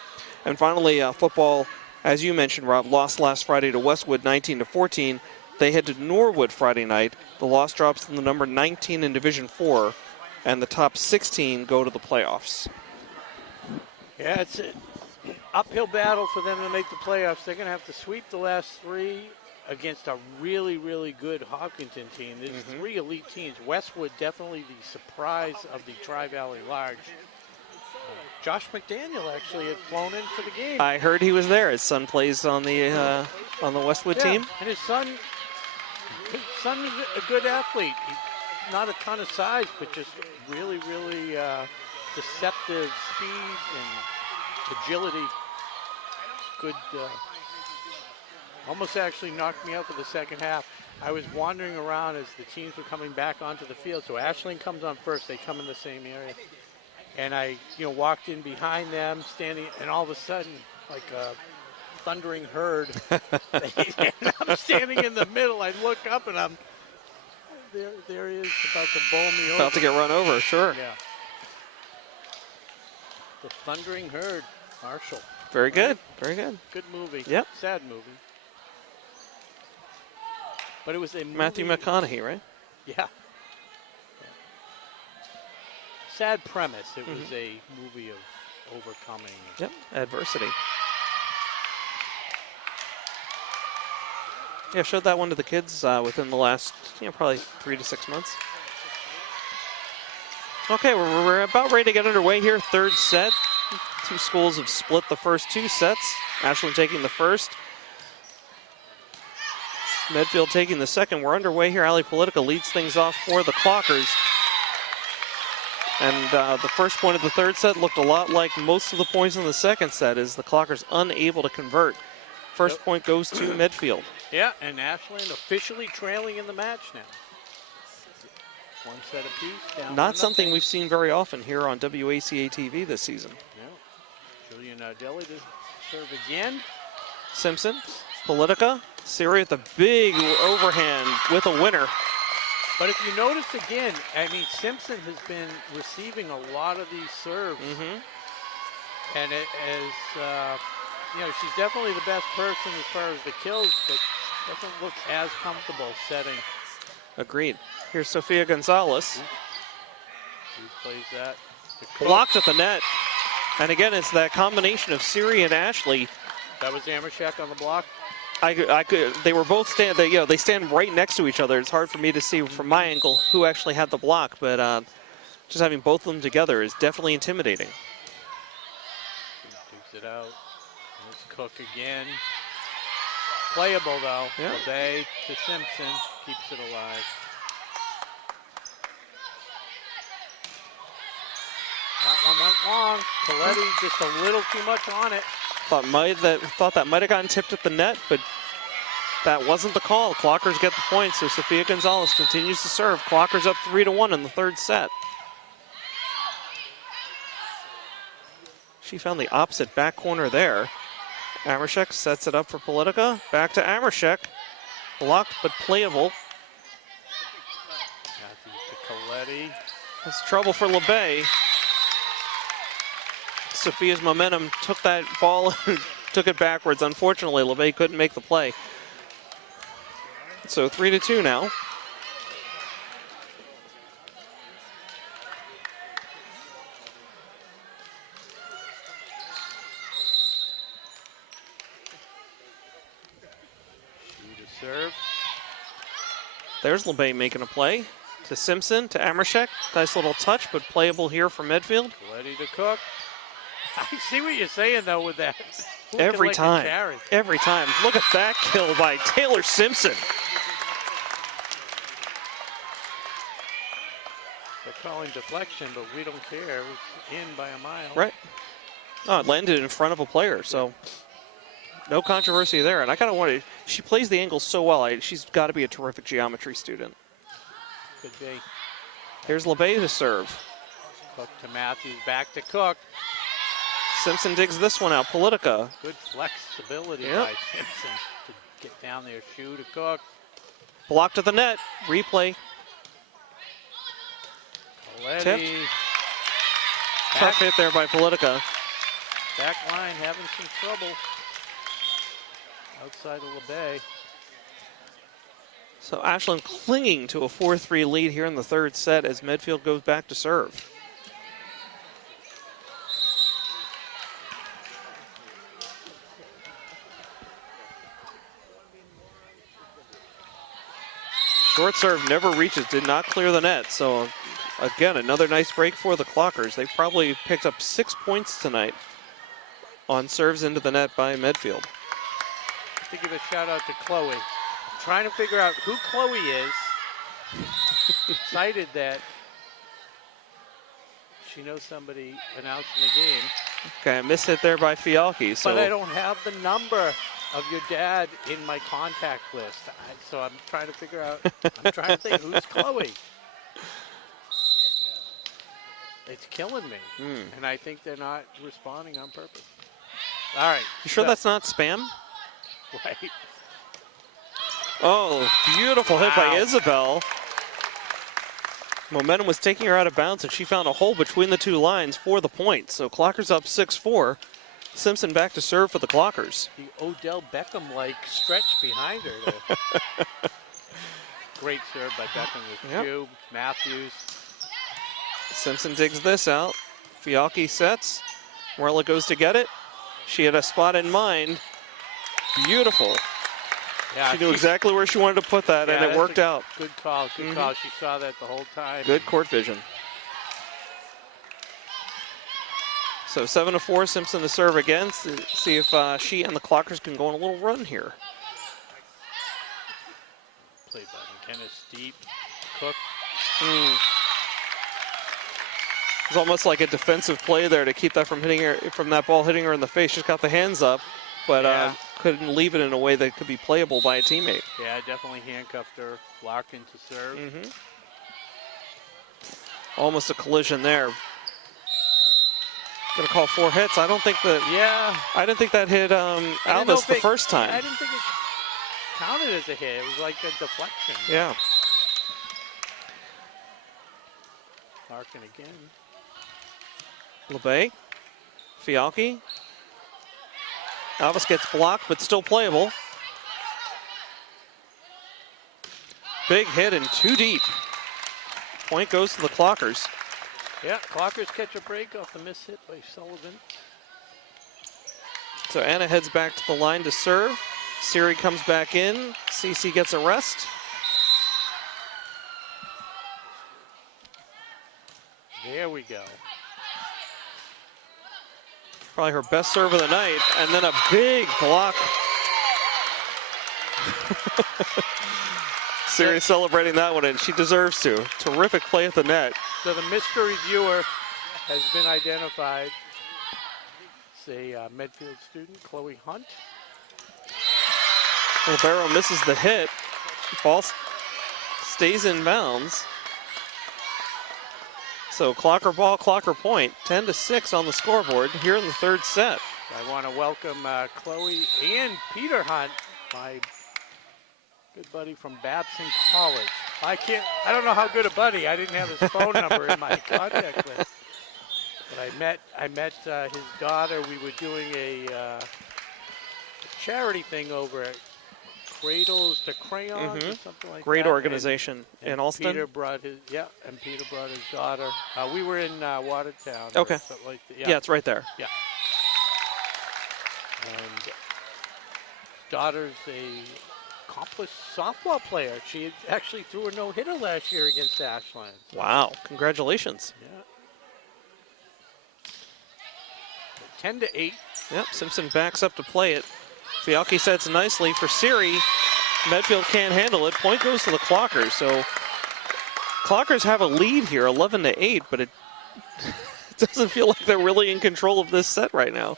And finally, football, as you mentioned, Rob, lost last Friday to Westwood 19-14. They head to Norwood Friday night. The loss drops to the number 19 in Division IV, and the top 16 go to the playoffs. Yeah, it's an uphill battle for them to make the playoffs. They're going to have to sweep the last 3 against a really, really good Hopkinton team. There's 3 elite teams. Westwood definitely the surprise of the Tri-Valley Large. Josh McDaniel actually had flown in for the game. I heard he was there. His son plays on the Westwood team. And his son is a good athlete. He's not a ton of size, but just really, really deceptive speed and agility. Good. Almost actually knocked me out for the second half. I was wandering around as the teams were coming back onto the field. So Ashland comes on first. They come in the same area. And I, walked in behind them, standing, and all of a sudden, like a thundering herd, I'm standing in the middle. I look up, and there he is, about to bowl me over. About to get run over, sure. Yeah. The Thundering Herd, Marshall. Very good, very good. Good movie. Yep. Sad movie. But it was a movie. Matthew McConaughey, right? Yeah. Sad premise. It was a movie of overcoming. Yep, adversity. Yeah, showed that one to the kids within the last, probably 3 to 6 months. Okay, we're about ready to get underway here. Third set. 2 schools have split the first 2 sets. Ashland taking the first. Medfield taking the second. We're underway here. Ali Politica leads things off for the Clockers. And the first point of the third set looked a lot like most of the points in the second set as the Clockers unable to convert. First point goes to Medfield. Yeah, and Ashland officially trailing in the match now. 1 set apiece. Down Not something we've seen very often here on WACA-TV this season. Yeah. Julian Nardelli to serve again. Simpson, Politica, Siri with a big overhand with a winner. But if you notice again, Simpson has been receiving a lot of these serves. And she's definitely the best person as far as the kills, but doesn't look as comfortable setting. Agreed. Here's Sofia Gonzalez. Who plays that? Blocked at the net. And again, it's that combination of Siri and Ashley. That was Amershek on the block. They were both they stand right next to each other. It's hard for me to see from my angle who actually had the block, but just having both of them together is definitely intimidating. Takes it out. And it's Cook again. Playable though. Yeah. Obey to Simpson. Keeps it alive. That one went long. Coletti just a little too much on it. Thought that might have gotten tipped at the net, but that wasn't the call. Clockers get the point, so Sofia Gonzalez continues to serve. Clockers up 3-1 in the third set. She found the opposite back corner there. Amershek sets it up for Politica. Back to Amershek. Blocked but playable. Matthews to Coletti. That's trouble for LeBay. Sophia's momentum took that ball and took it backwards. Unfortunately, LeBay couldn't make the play. So 3-2 now. serve. There's LeBay making a play to Simpson, to Amershek. Nice little touch, but playable here for Medfield. Ready to cook. I see what you're saying, though, with that. Every time. Every time. Look at that kill by Taylor Simpson. They're calling deflection, but we don't care. It was in by a mile. Right. Oh, it landed in front of a player, so no controversy there. And I kind of wanted, she plays the angle so well. She's got to be a terrific geometry student. Could be. Here's LeBay to serve. Cook to Matthews, back to Cook. Simpson digs this one out. Politica. Good flexibility by Simpson to get down there, shoe to Cook. Block to the net. Replay. Tip. Tough hit there by Politica. Back line having some trouble outside of LeBay. So Ashland clinging to a 4-3 lead here in the third set as Medfield goes back to serve. Short serve never reaches, did not clear the net. So again, another nice break for the Clockers. They've probably picked up 6 points tonight on serves into the net by Medfield. I have to give a shout out to Chloe. I'm trying to figure out who Chloe is. Excited that she knows somebody announcing the game. Okay, a miss hit there by Fialki. So. But I don't have the number of your dad in my contact list. So I'm trying to figure out, I'm trying to think, who's Chloe? It's killing me. And I think they're not responding on purpose. All right. You sure that's not spam? Right. Oh, beautiful hit by Isabel. Momentum was taking her out of bounds, and she found a hole between the two lines for the point. So Clockers up 6-4. Simpson back to serve for the Clockers. The Odell Beckham-like stretch behind her. Great serve by Beckham with Hugh, Matthews. Simpson digs this out. Fialki sets. Morella goes to get it. She had a spot in mind. Beautiful. Yeah, she knew exactly where she wanted to put that, and it worked out. Good call, good call. She saw that the whole time. Good court vision. So 7-4, Simpson to serve again. See if she and the Clockers can go on a little run here. Played by McKenna, deep. Cook. It's almost like a defensive play there to keep that from hitting her, from that ball hitting her in the face. She's got the hands up, but couldn't leave it in a way that could be playable by a teammate. Yeah, definitely handcuffed her. Larkin to serve. Almost a collision there. Gonna call 4 hits. I don't think that. Yeah. I didn't think that hit Alvis the first time. I didn't think it counted as a hit. It was like a deflection. Yeah. Larkin again. LeBay. Fialki. Alvis gets blocked, but still playable. Big hit and too deep. Point goes to the Clockers. Yeah, Clockers catch a break off the miss hit by Sullivan. So Anna heads back to the line to serve. Siri comes back in. CC gets a rest. There we go. Probably her best serve of the night. And then a big block. Siri celebrating that one, and she deserves to. Terrific play at the net. So the mystery viewer has been identified. It's a Medfield student, Chloe Hunt. Libero misses the hit. Ball stays in bounds. So Clocker ball, Clocker point. 10-6 on the scoreboard here in the third set. I want to welcome Chloe and Peter Hunt, my good buddy from Babson College. I don't know how good a buddy. I didn't have his phone number in my contact list. But I met his daughter. We were doing a charity thing over at Cradles to Crayons or something like Great that. organization in Alston. Peter brought his Peter brought his daughter. We were in Watertown. Okay. Like that. Yeah, it's right there. Yeah. And daughter's a accomplished softball player. She actually threw a no-hitter last year against Ashland. Wow, congratulations. Yeah. 10-8. Yep, Simpson backs up to play it. Fialki sets nicely for Siri. Medfield can't handle it. Point goes to the Clockers. So Clockers have a lead here, 11-8, but it doesn't feel like they're really in control of this set right now.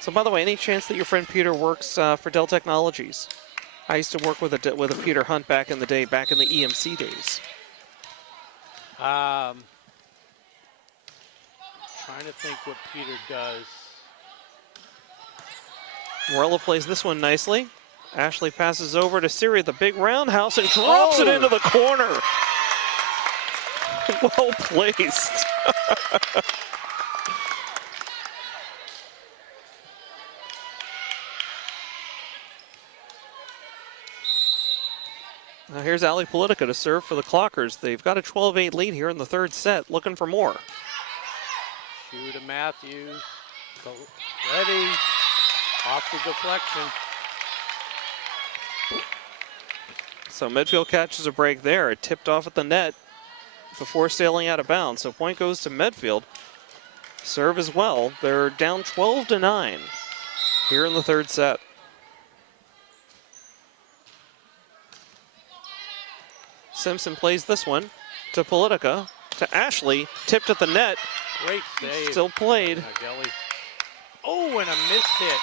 So by the way, any chance that your friend Peter works for Dell Technologies? I used to work with a Peter Hunt back in the day, back in the EMC days. Trying to think what Peter does. Morello plays this one nicely. Ashley passes over to Siri at the big roundhouse and drops it into the corner. Well placed. Now here's Ali Politica to serve for the Clockers. They've got a 12-8 lead here in the third set, looking for more. Shoe to Matthews. Ready. Off the deflection. So Medfield catches a break there. It tipped off at the net before sailing out of bounds. So point goes to Medfield. Serve as well. They're down 12-9 here in the third set. Simpson plays this one to Politica, to Ashley, tipped at the net. Great save. Still played. Oh, and a missed hit.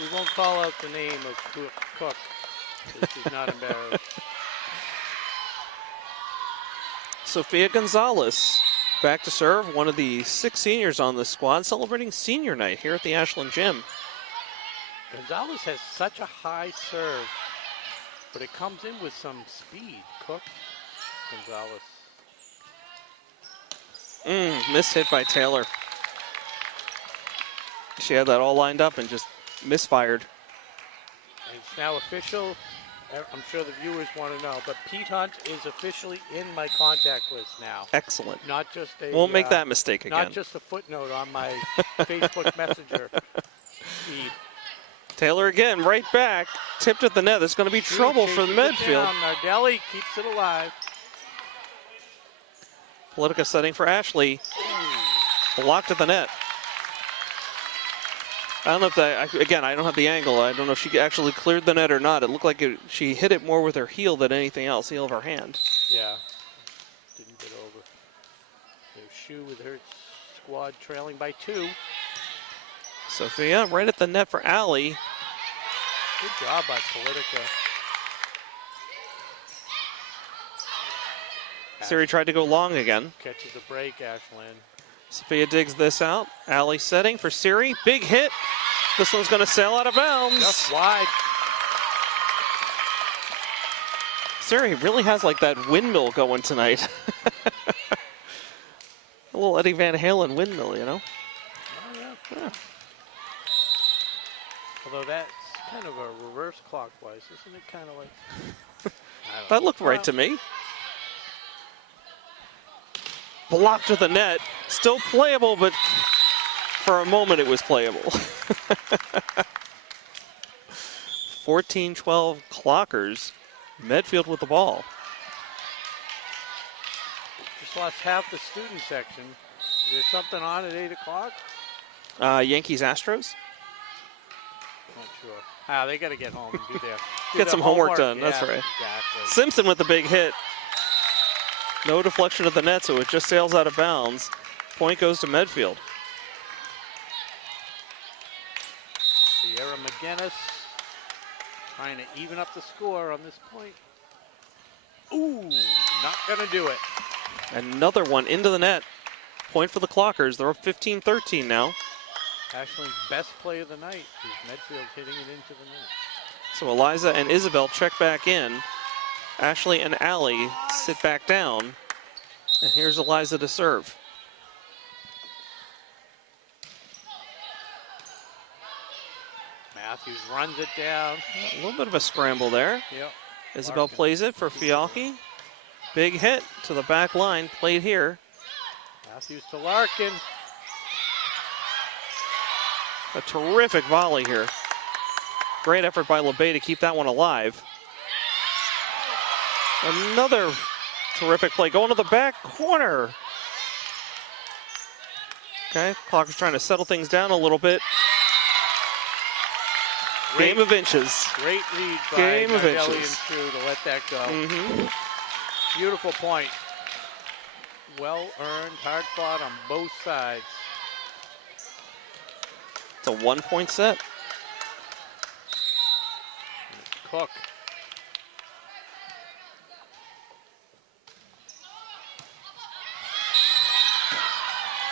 We won't call out the name of Cook. She's not embarrassed. Sophia Gonzalez back to serve, one of the 6 seniors on this squad, celebrating senior night here at the Ashland Gym. Gonzalez has such a high serve, but it comes in with some speed. Cook, Gonzalez. Missed hit by Taylor. She had that all lined up and just misfired. It's now official. I'm sure the viewers want to know, but Pete Hunt is officially in my contact list now. Excellent. Not just a. Won't make that mistake again. Not just a footnote on my Facebook Messenger feed. Taylor again, right back, tipped at the net. There's going to be trouble for Medfield. Nardelli keeps it alive. Politica setting for Ashley. Blocked at the net. I don't know if that, again, I don't have the angle. I don't know if she actually cleared the net or not. It looked like she hit it more with her heel than anything else, heel of her hand. Yeah, didn't get over. So Shu with her squad trailing by 2. Sophia right at the net for Allie. Good job by Politica. Siri tried to go long again. Catches a break, Ashland. Sophia digs this out. Allie setting for Siri. Big hit. This one's going to sail out of bounds. Just wide. Siri really has like that windmill going tonight. A little Eddie Van Halen windmill, you know? Oh, yeah. Although that's kind of a reverse clockwise, isn't it? Kind of like. That looked right to me. Blocked to the net. Still playable, but for a moment it was playable. 14-12 Clockers. Medfield with the ball. Just lost half the student section. Is there something on at 8 o'clock? Yankees Astros. Not sure. They got to get home and do their Get some homework done. Yeah, That's right. Exactly. Simpson with the big hit. No deflection of the net, so it just sails out of bounds. Point goes to Medfield. Sierra McGinnis trying to even up the score on this point. Ooh, not going to do it. Another one into the net. Point for the Clockers. They're up 15-13 now. Ashland's best play of the night is Medfield hitting it into the net. So Eliza and Isabel check back in. Ashley and Allie sit back down. And here's Eliza to serve. Matthews runs it down. A little bit of a scramble there. Yep. Isabel Larkin plays it for Fialki. Big hit to the back line, played here. Matthews to Larkin. A terrific volley here. Great effort by LeBay to keep that one alive. Another terrific play going to the back corner. Okay, Clockers trying to settle things down a little bit. Game of inches. Great lead by Game of Nardelli inches. and True to let that go. Beautiful point. Well earned, hard fought on both sides. It's a 1-point set. Cook.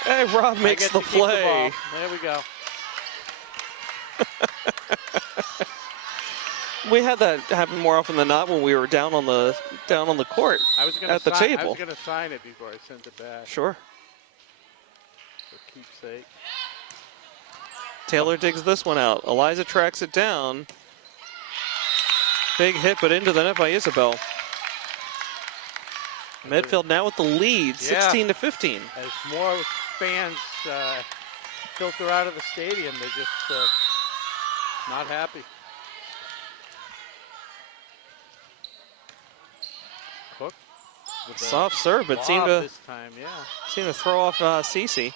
Hey, Rob makes the play. There we go. We had that happen more often than not when we were down on the court at the table. I was going to sign it before I sent it back. Sure. For keepsake. Taylor digs this one out. Eliza tracks it down. Big hit, but into the net by Isabel. Medfield now with the lead, 16-15. As more fans filter out of the stadium, they're just not happy. Cook with Soft serve, but seemed this time, to throw off Cece.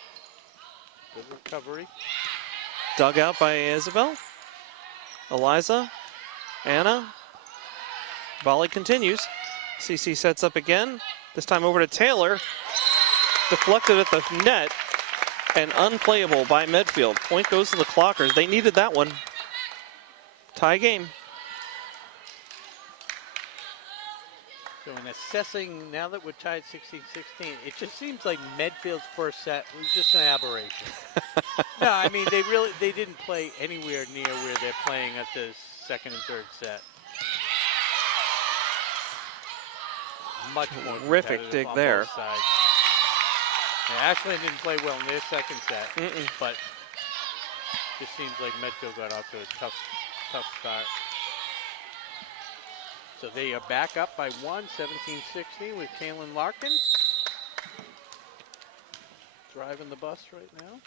Good recovery. Dug out by Isabel. Eliza. Anna. Volley continues. Cece sets up again. This time over to Taylor. Deflected at the net. And unplayable by Medfield. Point goes to the Clockers. They needed that one. Tie game. So in assessing, now that we're tied 16-16, it just seems like Medfield's first set was just an aberration. No, I mean, they didn't play anywhere near where they're playing at the second and third set. Much more terrific dig on there. both sides. Yeah, Ashland didn't play well in their second set, but it just seems like Medfield got off to a tough start. So they are back up by 17-16 with Kaylin Larkin. Driving the bus right now.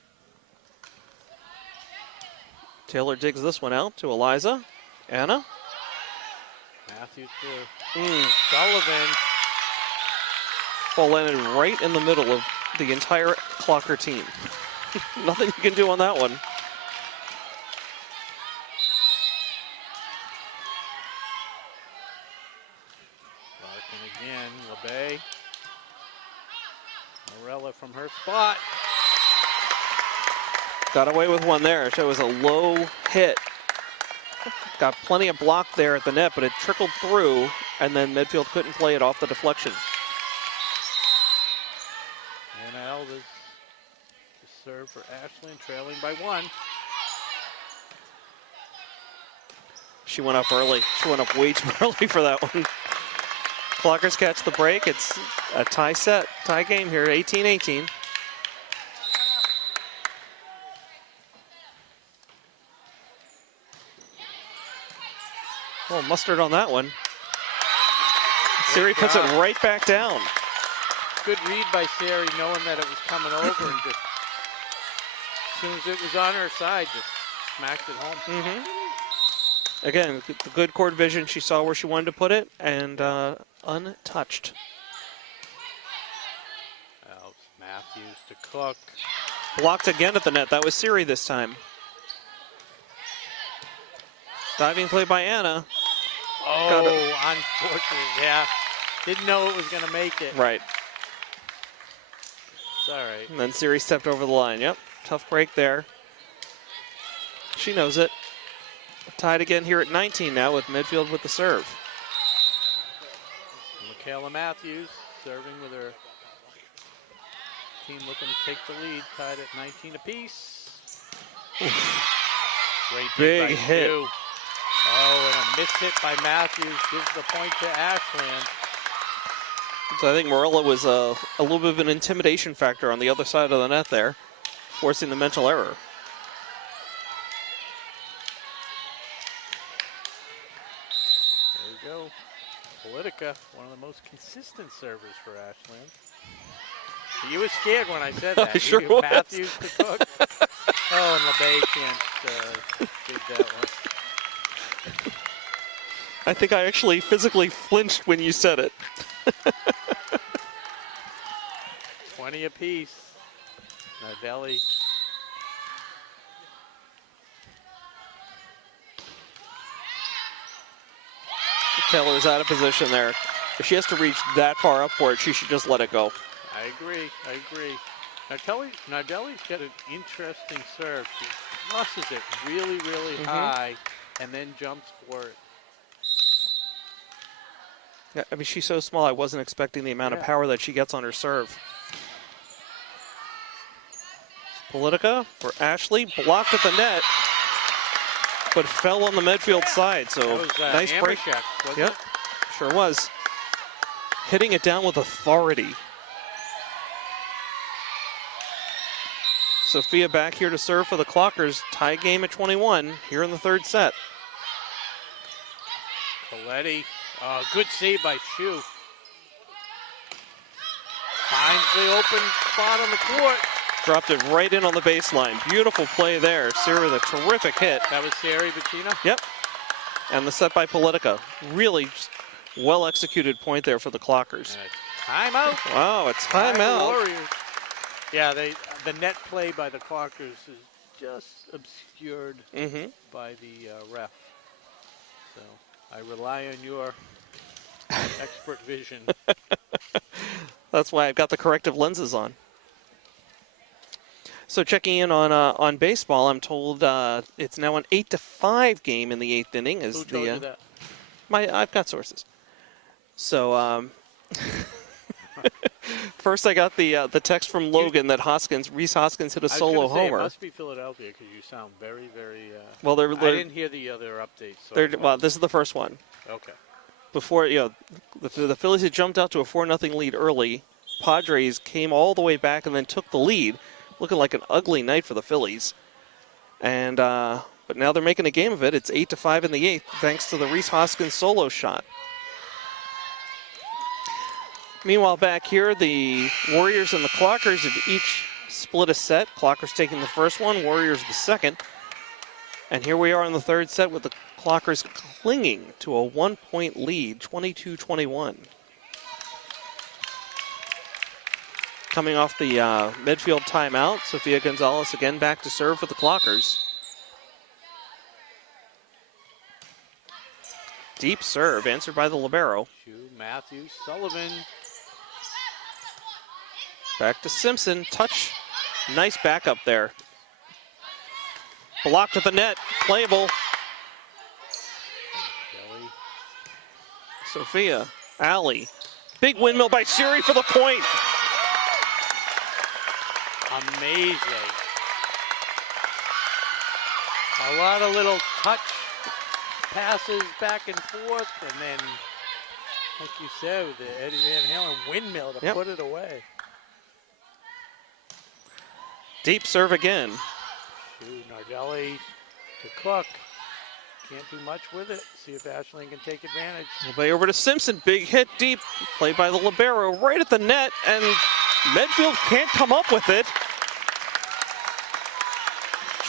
Taylor digs this one out to Eliza. Anna. Matthews to Sullivan. Ball landed right in the middle of the entire Clocker team. Nothing you can do on that one. Larkin again, LeBay. Morella from her spot. Got away with one there. So it was a low hit. Got plenty of block there at the net, but it trickled through, and then Medfield couldn't play it off the deflection. And Aldis to serve for Ashland, trailing by 1. She went up early. She went up way too early for that one. Clockers catch the break. It's a tie set, tie game here, 18-18. Well, mustard on that one. Siri puts it right back down. Good read by Sari, knowing that it was coming over, and just as soon as it was on her side, just smacked it home. Again, the good court vision. She saw where she wanted to put it, and untouched. Matthews to Cook. Blocked again at the net. That was Siri this time. Diving play by Anna. Oh, unfortunately, yeah. Didn't know it was going to make it. Right. It's all right. And then Siri stepped over the line. Yep, tough break there. She knows it. Tied again here at 19 now with Medfield with the serve. Michaela Matthews serving with her team looking to take the lead, tied at 19 apiece. Great big hit. Hugh. Oh, and a missed hit by Matthews gives the point to Ashland. So I think Morella was a little bit of an intimidation factor on the other side of the net there, forcing the mental error. There we go. Politica, one of the most consistent servers for Ashland. You were scared when I said that. I sure was. Matthews to Cook. Oh, and LeBay can't dig that one. I think I actually physically flinched when you said it. 20 apiece. Nardelli. Taylor's out of position there. If she has to reach that far up for it, she should just let it go. I agree. Nardelli's got an interesting serve. She musses it really, really high and then jumps for it. Yeah, I mean, she's so small, I wasn't expecting the amount of power that she gets on her serve. Politica for Ashley, blocked at the net, but fell on the Medfield side. So that was, nice break. Check, Yep, it? Sure was. Hitting it down with authority. Sophia back here to serve for the Clockers. Tie game at 21 here in the third set. Coletti, good save by Shu. Finds the open spot on the court. Dropped it right in on the baseline. Beautiful play there. Siri with a terrific hit. That was Sari Bettina? Yep. And the set by Politica. Really well executed point there for the Clockers. Timeout. Wow, it's timeout. Warriors. Yeah, the net play by the Clockers is just obscured by the ref. So I rely on your expert vision. That's why I've got the corrective lenses on. So checking in on baseball, I'm told it's now an 8-5 game in the 8th inning. Who told you that? I've got sources. So first I got the text from Logan that Rhys Hoskins hit a solo homer. It must be Philadelphia because you sound very, very. Well, I didn't hear the other updates. So well, this is the first one. Okay. Before the Phillies had jumped out to a 4-0 lead early. Padres came all the way back and then took the lead. Looking like an ugly night for the Phillies. And but now they're making a game of it. It's 8-5 in the 8th, thanks to the Rhys Hoskins solo shot. Meanwhile, back here, the Warriors and the Clockers have each split a set. Clockers taking the first one, Warriors the second. And here we are in the third set with the Clockers clinging to a 1-point lead, 22-21. Coming off the Medfield timeout, Sofia Gonzalez again back to serve for the Clockers. Deep serve, answered by the libero. Matthews, Sullivan. Back to Simpson, touch, nice backup there. Blocked at the net, playable. Kelly. Sophia, Alley. Big windmill by Siri for the point. Amazing. A lot of little touch passes back and forth, and then, like you said, with the Eddie Van Halen windmill to put it away. Deep serve again. Nardelli to Cook. Can't do much with it. See if Ashland can take advantage. Play over to Simpson. Big hit deep. Played by the libero right at the net, and Medfield can't come up with it.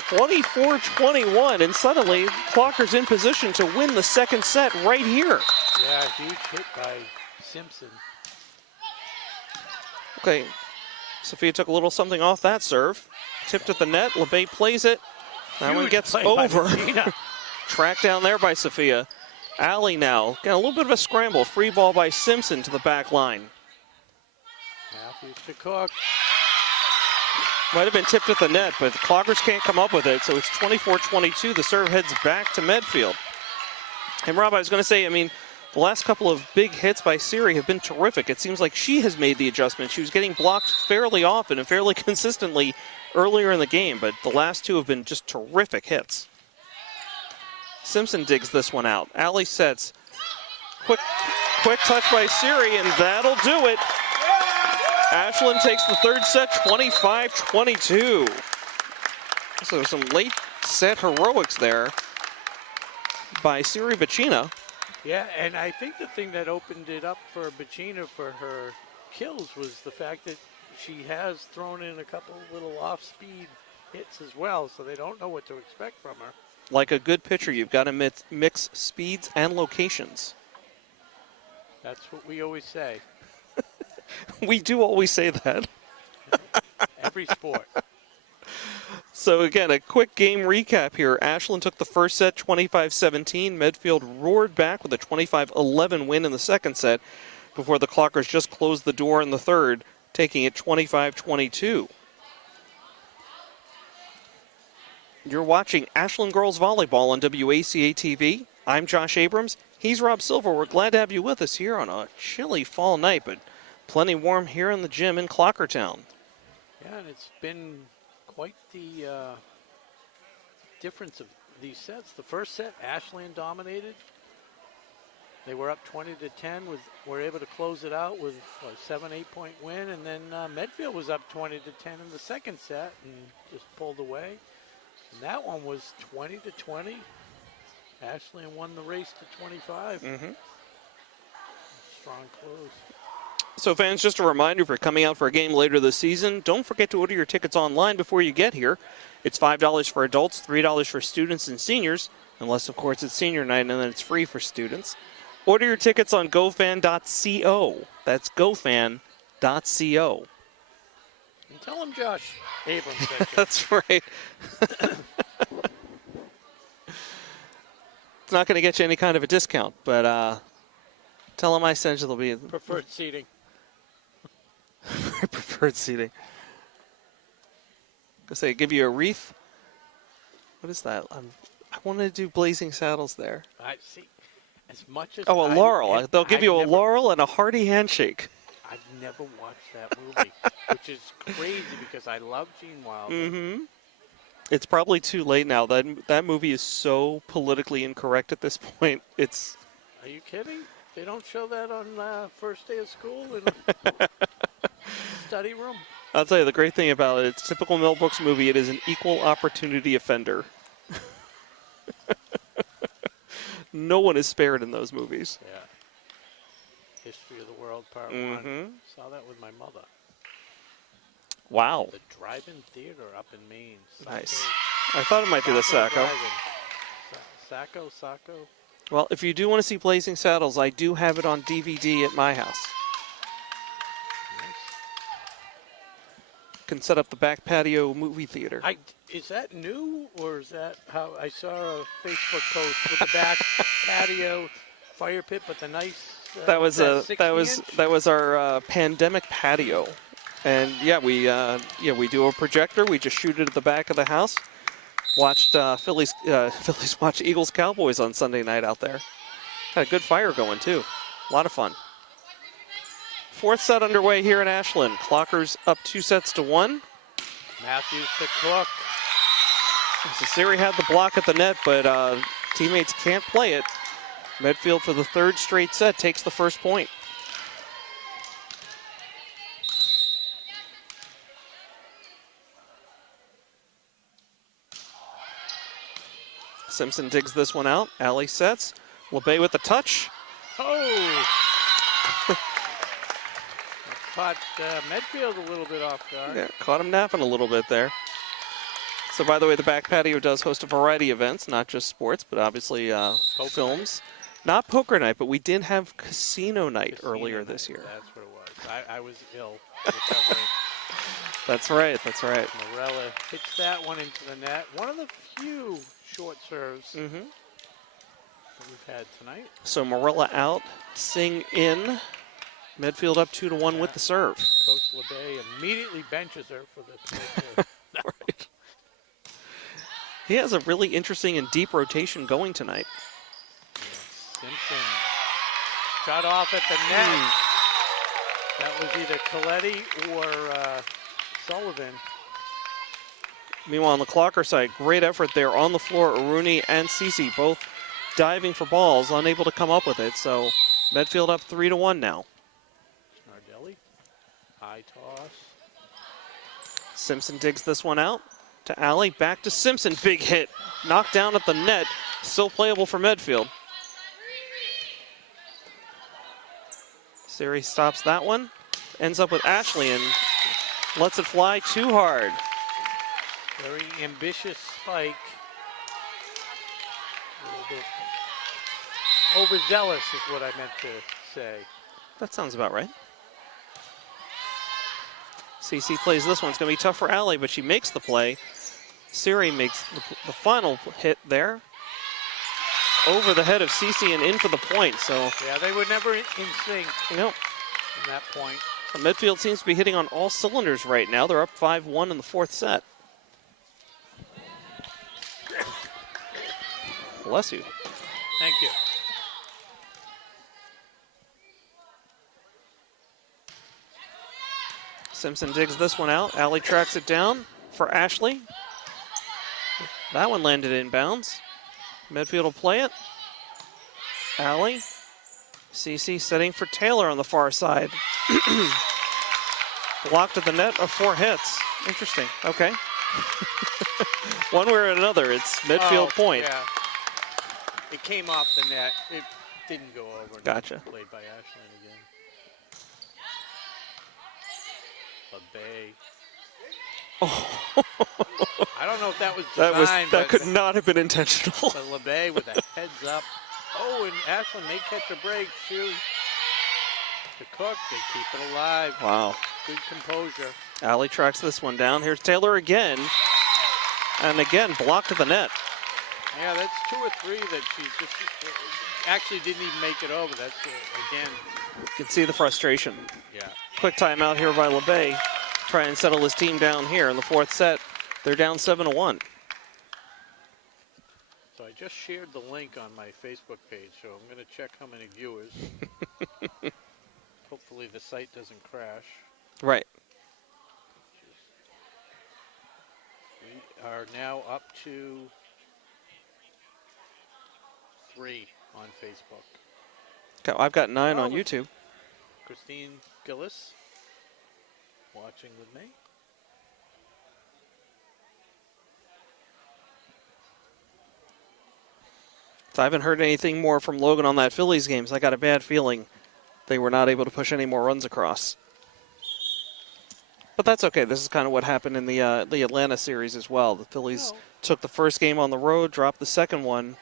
24-21, and suddenly Clockers in position to win the second set right here. Yeah, huge hit by Simpson. Okay, Sophia took a little something off that serve. Tipped at the net. LeBay plays it. That one gets over. Tracked down there by Sophia. Alley now. Got a little bit of a scramble. Free ball by Simpson to the back line. Matthews to Cook. Might have been tipped at the net, but the Clockers can't come up with it, so it's 24-22. The serve heads back to Medfield. And Rob, I was going to say, I mean, the last couple of big hits by Siri have been terrific. It seems like she has made the adjustment. She was getting blocked fairly often and fairly consistently earlier in the game, but the last two have been just terrific hits. Simpson digs this one out. Alley sets. Quick touch by Siri, and that'll do it. Ashland takes the third set, 25-22. So some late set heroics there by Siri Bacina. Yeah, and I think the thing that opened it up for Bacina for her kills was the fact that she has thrown in a couple little off-speed hits as well, so they don't know what to expect from her. Like a good pitcher, you've got to mix speeds and locations. That's what we always say. We do always say that. Every sport. So again, a quick game recap here. Ashland took the first set 25-17. Medfield roared back with a 25-11 win in the second set before the Clockers just closed the door in the third, taking it 25-22. You're watching Ashland Girls Volleyball on WACA-TV. I'm Josh Abrams. He's Rob Silver. We're glad to have you with us here on a chilly fall night, but plenty warm here in the gym in Clockertown. Yeah, and it's been quite the difference of these sets. The first set, Ashland dominated. They were up 20-10. Were able to close it out with a 7-8 point win, and then Medfield was up 20-10 in the second set and just pulled away. And that one was 20-20. Ashland won the race to 25. Strong close. So fans, just a reminder, if you're coming out for a game later this season, don't forget to order your tickets online before you get here. It's $5 for adults, $3 for students and seniors, unless, of course, it's senior night, and then it's free for students. Order your tickets on gofan.co. That's gofan.co. And tell them Josh Abrams sent you. That's right. It's not going to get you any kind of a discount, but tell them I sent you. There'll be Preferred seating. preferred seating. I say, give you a wreath. What is that? I wanted to do Blazing Saddles there. I see. As much as a laurel. They'll give you a laurel and a hearty handshake. I've never watched that movie, which is crazy because I love Gene Wilder. It's probably too late now. That movie is so politically incorrect at this point. It's. Are you kidding? They don't show that on first day of school in study room. I'll tell you the great thing about it. It's a typical Mel Brooks movie. It is an equal opportunity offender. No one is spared in those movies. Yeah. History of the World Part 1. Saw that with my mother. Wow. The drive-in theater up in Maine. Nice. I thought it might be the Saco. Saco. Well, if you do want to see Blazing Saddles, I do have it on DVD at my house. Can set up the back patio movie theater. Is that new, or is that how I saw a Facebook post with the back patio fire pit, but the nice that was our pandemic patio, and we do a projector. We just shoot it at the back of the house. Watched Phillies watch Eagles Cowboys on Sunday night out there. Had a good fire going too. A lot of fun. Fourth set underway here in Ashland. Clockers up 2-1. Matthews to Cook. Siri had the block at the net, but teammates can't play it. Medfield for the third straight set takes the first point. Simpson digs this one out. Alley sets. LeBay with the touch. Oh! Caught Medfield a little bit off guard. Yeah, caught him napping a little bit there. So, by the way, the back patio does host a variety of events, not just sports, but obviously films. Not poker night, but we did have casino night earlier this year. That's what it was. I was ill. Recovering. That's right. Morella hits that one into the net. One of the few short serves that we've had tonight. So Morella out, Singh in. Medfield up 2-1 with the serve. Coach LeBay immediately benches her for the right. He has a really interesting and deep rotation going tonight. Simpson shot off at the net. That was either Coletti or Sullivan. Meanwhile, on the Clocker side, great effort there on the floor. Aruni and Cece both diving for balls, unable to come up with it. So Medfield up 3-1 now. High toss. Simpson digs this one out to Alley. Back to Simpson. Big hit. Knocked down at the net. Still playable for Medfield. Siri stops that one. Ends up with Ashley and lets it fly too hard. Very ambitious spike. little bit overzealous is what I meant to say. That sounds about right. CC plays this one. It's going to be tough for Allie, but she makes the play. Siri makes the final hit there. Over the head of CC and in for the point. So yeah, they were never in sync. Nope. In that point. So Medfield seems to be hitting on all cylinders right now. They're up 5-1 in the fourth set. Bless you. Thank you. Simpson digs this one out. Allie tracks it down for Ashley. That one landed inbounds. Medfield will play it. Allie. CC setting for Taylor on the far side. Blocked at the net of 4 hits. Interesting. Okay. One way or another, it's Medfield point. Yeah. It came off the net. It didn't go over. Gotcha. Played by Ashland again. LeBay. Oh. I don't know if that was designed. That could not have been intentional. But LeBay with a heads up. Oh, and Ashland may catch a break, too. To Cook, they keep it alive. Wow. Good composure. Allie tracks this one down. Here's Taylor again. And again, blocked at the net. Yeah, that's 2 or 3 that she just actually didn't even make it over. That's, again. You can see the frustration. Yeah. Quick timeout here by LeBay. Try and settle his team down here in the fourth set. They're down 7-1. So I just shared the link on my Facebook page, so I'm going to check how many viewers. Hopefully the site doesn't crash. Right. We are now up to 3 on Facebook. Okay, I've got 9 on YouTube. Christine Gillis watching with me. So I haven't heard anything more from Logan on that Phillies game, so I got a bad feeling they were not able to push any more runs across. But that's okay. This is kind of what happened in the Atlanta series as well. The Phillies took the first game on the road, dropped the second one,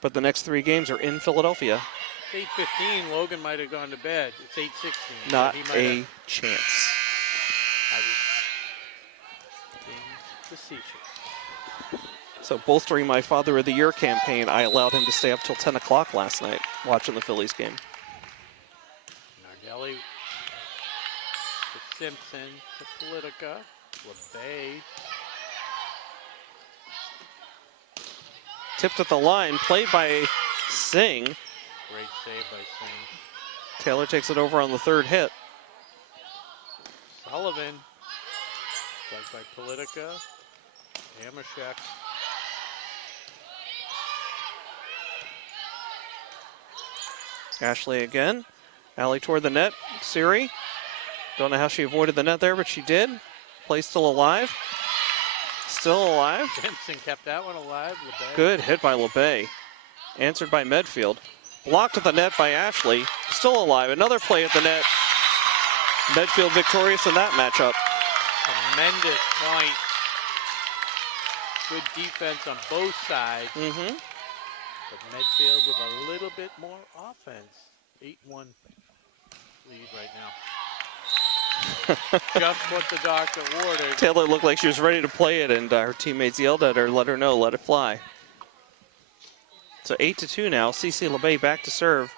but the next 3 games are in Philadelphia. 8:15, Logan might have gone to bed. It's 8:16. Not a chance. I was being facetious. So bolstering my Father of the Year campaign, I allowed him to stay up till 10 o'clock last night watching the Phillies game. Nardelli to Simpson to Politica. LeBay. Tipped at the line, played by Singh. Great save by Singh. Taylor takes it over on the third hit. Sullivan. Played by Politica. Hammershek. Ashley again. Allie toward the net. Siri. Don't know how she avoided the net there, but she did. Play still alive. Still alive. Simpson kept that one alive. LeBay. Good hit by LeBay. Answered by Medfield. Blocked at the net by Ashley. Still alive. Another play at the net. Medfield victorious in that matchup. Tremendous point. Good defense on both sides. Mm-hmm. But Medfield with a little bit more offense. 8-1 lead right now. Just what the doctor ordered. Taylor looked like she was ready to play it, and her teammates yelled at her, let her know, let it fly. So 8-2 now. CC LeBay back to serve.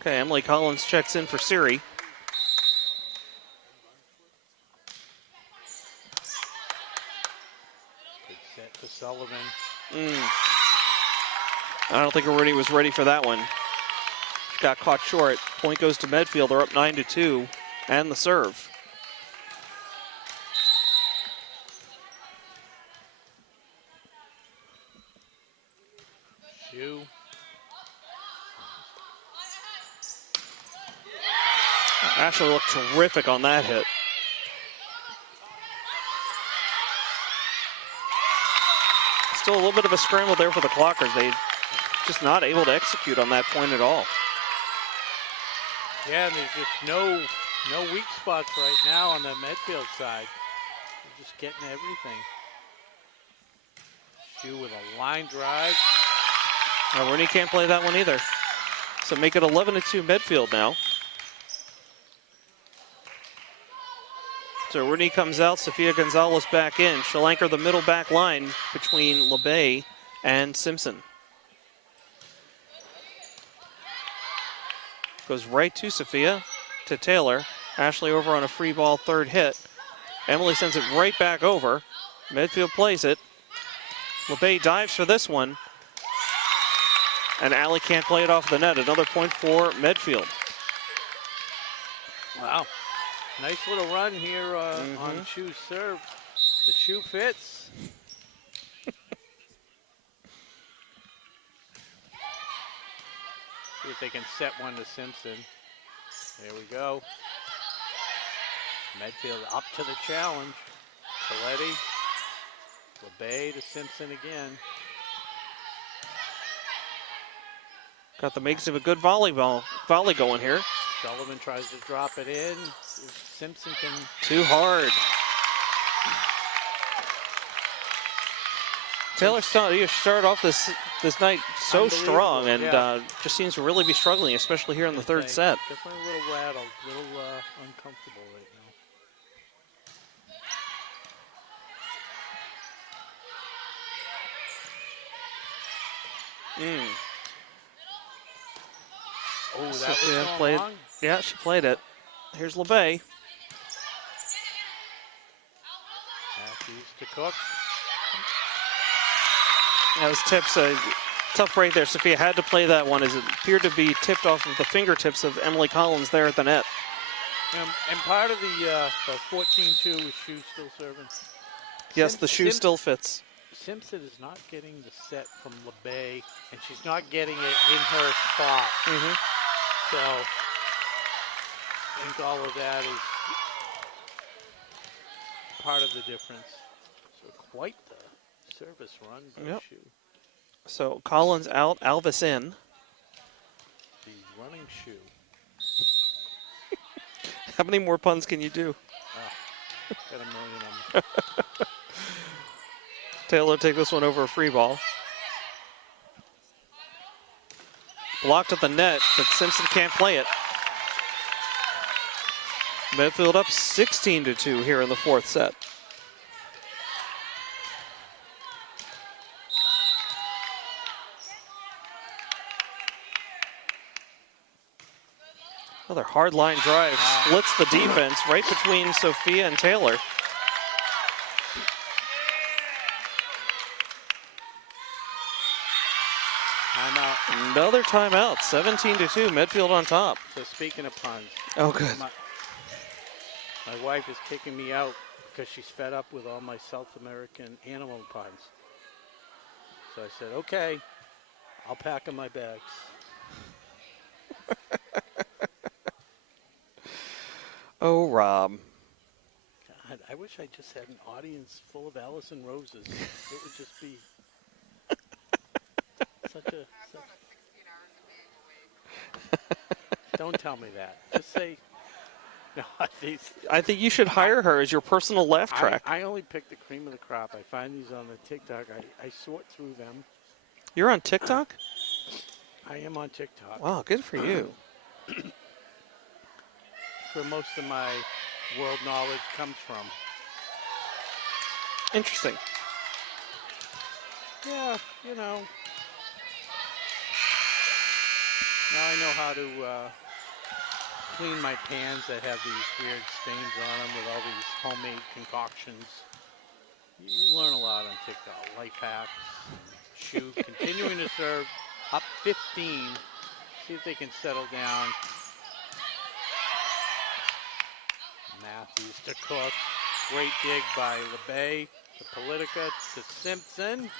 Okay, Emily Collins checks in for Siri. Good set to Sullivan. I don't think Aruni was ready for that one. Got caught short. Point goes to Medfield. They're up 9-2, and the serve. Shoe. Ashley looked terrific on that hit. Still a little bit of a scramble there for the Clockers. They just not able to execute on that point at all. Yeah, and there's just no weak spots right now on the Medfield side. just getting everything. Shu with a line drive. Rooney can't play that one either. So make it 11-2 Medfield now. So Rooney comes out, Sofia Gonzalez back in. She'll anchor the middle back line between LeBay and Simpson. Goes right to Sofia, to Taylor. Ashley over on a free ball, third hit. Emily sends it right back over. Medfield plays it. LeBay dives for this one. And Allie can't play it off the net. Another point for Medfield. Wow. Nice little run here on Shu's serve. The Shu fits. See if they can set one to Simpson. There we go. Medfield up to the challenge. Coletti. LeBay to Simpson again. Got the makes of a good volley going here. Sullivan tries to drop it in. Simpson can. Too hard. Taylor started off this night so strong and just seems to really be struggling, especially here in the third set. Definitely a little rattled, a little uncomfortable right now. Oh, that was played. long. Yeah, she played it. Here's LeBay. Matthews to Cook. That was tips. Tough break there. Sophia had to play that one as it appeared to be tipped off of the fingertips of Emily Collins there at the net. And part of the 14-2 was Shu still serving. Yes, the Shu still fits. Simpson is not getting the set from LeBay, and she's not getting it in her spot. So I think all of that is part of the difference. So quite the service run by Shu. So Collins out, Alvis in. The running Shu. How many more puns can you do? Got a million of them. Taylor take this one over a free ball. Blocked at the net, but Simpson can't play it. Medfield up 16-2 here in the fourth set. Another hard line drive splits the defense right between Sophia and Taylor. Timeout. Another timeout, 17-2, Medfield on top. So speaking of puns. Oh, good. My wife is kicking me out because she's fed up with all my South American animal puns. So I said, okay, I'll pack in my bags. Oh, Rob. God, I wish I just had an audience full of Allison Roses. It would just be such. Don't tell me that. Just say, no, I think you should hire her as your personal laugh track. I only pick the cream of the crop. I find these on the TikTok. I sort through them. You're on TikTok? I am on TikTok. Wow, good for you. Where most of my world knowledge comes from. Interesting. Yeah, you know. Now I know how to clean my pans that have these weird stains on them with all these homemade concoctions. You learn a lot on TikTok. Life hacks. Shu continuing to serve. Up 15. See if they can settle down. Matthews to Cook. Great dig by LeBay to Politica to Simpson.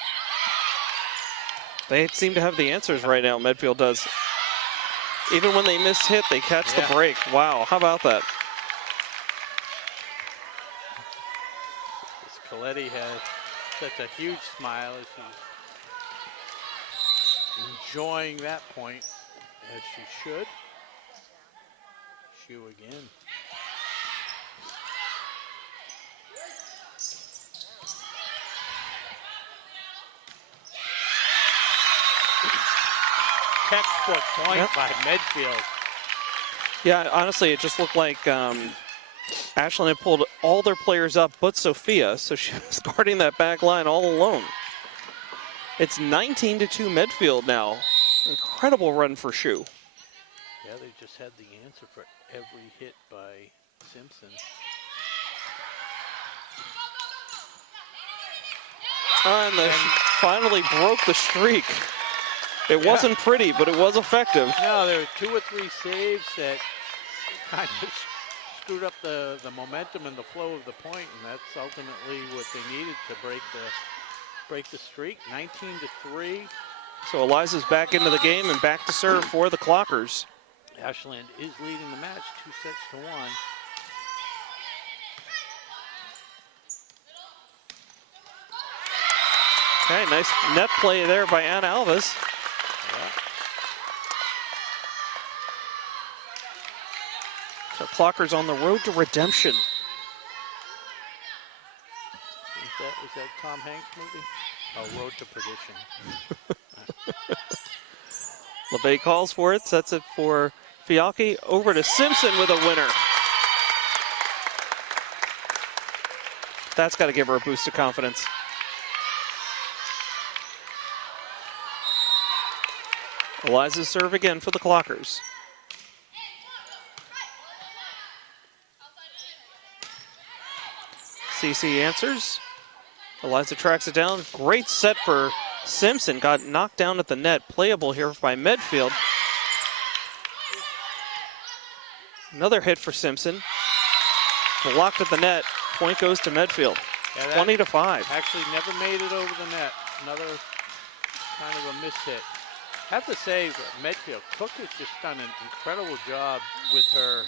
They seem to have the answers right now, Medfield does. Even when they miss hit, they catch the break. Wow, how about that? This Coletti has such a huge smile as she's enjoying that point, as she should. Shu again. backcourt point by Medfield. Yeah, honestly, it just looked like Ashland had pulled all their players up but Sophia, so she was guarding that back line all alone. It's 19-2 Medfield now. Incredible run for Shu. Yeah, they just had the answer for every hit by Simpson. And they finally broke the streak. It wasn't pretty, but it was effective. No, there were 2 or 3 saves that kind of screwed up the momentum and the flow of the point, and that's ultimately what they needed to break the streak. 19-3. So Eliza's back into the game and back to serve for the Clockers. Ashland is leading the match 2-1. Okay, nice net play there by Anna Alves. Yeah. So Clockers on the road to redemption. Is that Tom Hanks movie? Oh, Road to Perdition. LeBay calls for it, sets it for Fialki, over to Simpson with a winner. That's got to give her a boost of confidence. Eliza's serve again for the Clockers. CC answers. Eliza tracks it down. Great set for Simpson. Got knocked down at the net. Playable here by Medfield. Another hit for Simpson. Blocked at the net. Point goes to Medfield. Yeah, 20-5. Actually never made it over the net. Another kind of a miss hit. I have to say, Medfield, Cook has just done an incredible job with her,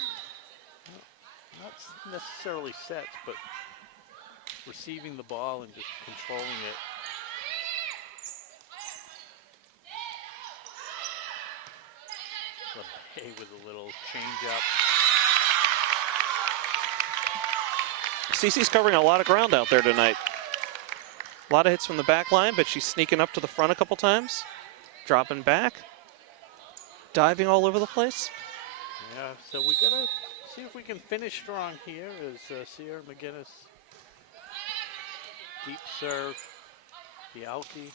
not necessarily sets, but receiving the ball and just controlling it. LeBay with a little change up. Cece's covering a lot of ground out there tonight. A lot of hits from the back line, but she's sneaking up to the front a couple times. Dropping back. Diving all over the place. Yeah, so we got to see if we can finish strong here as Sierra McGinnis. Deep serve. Fialki.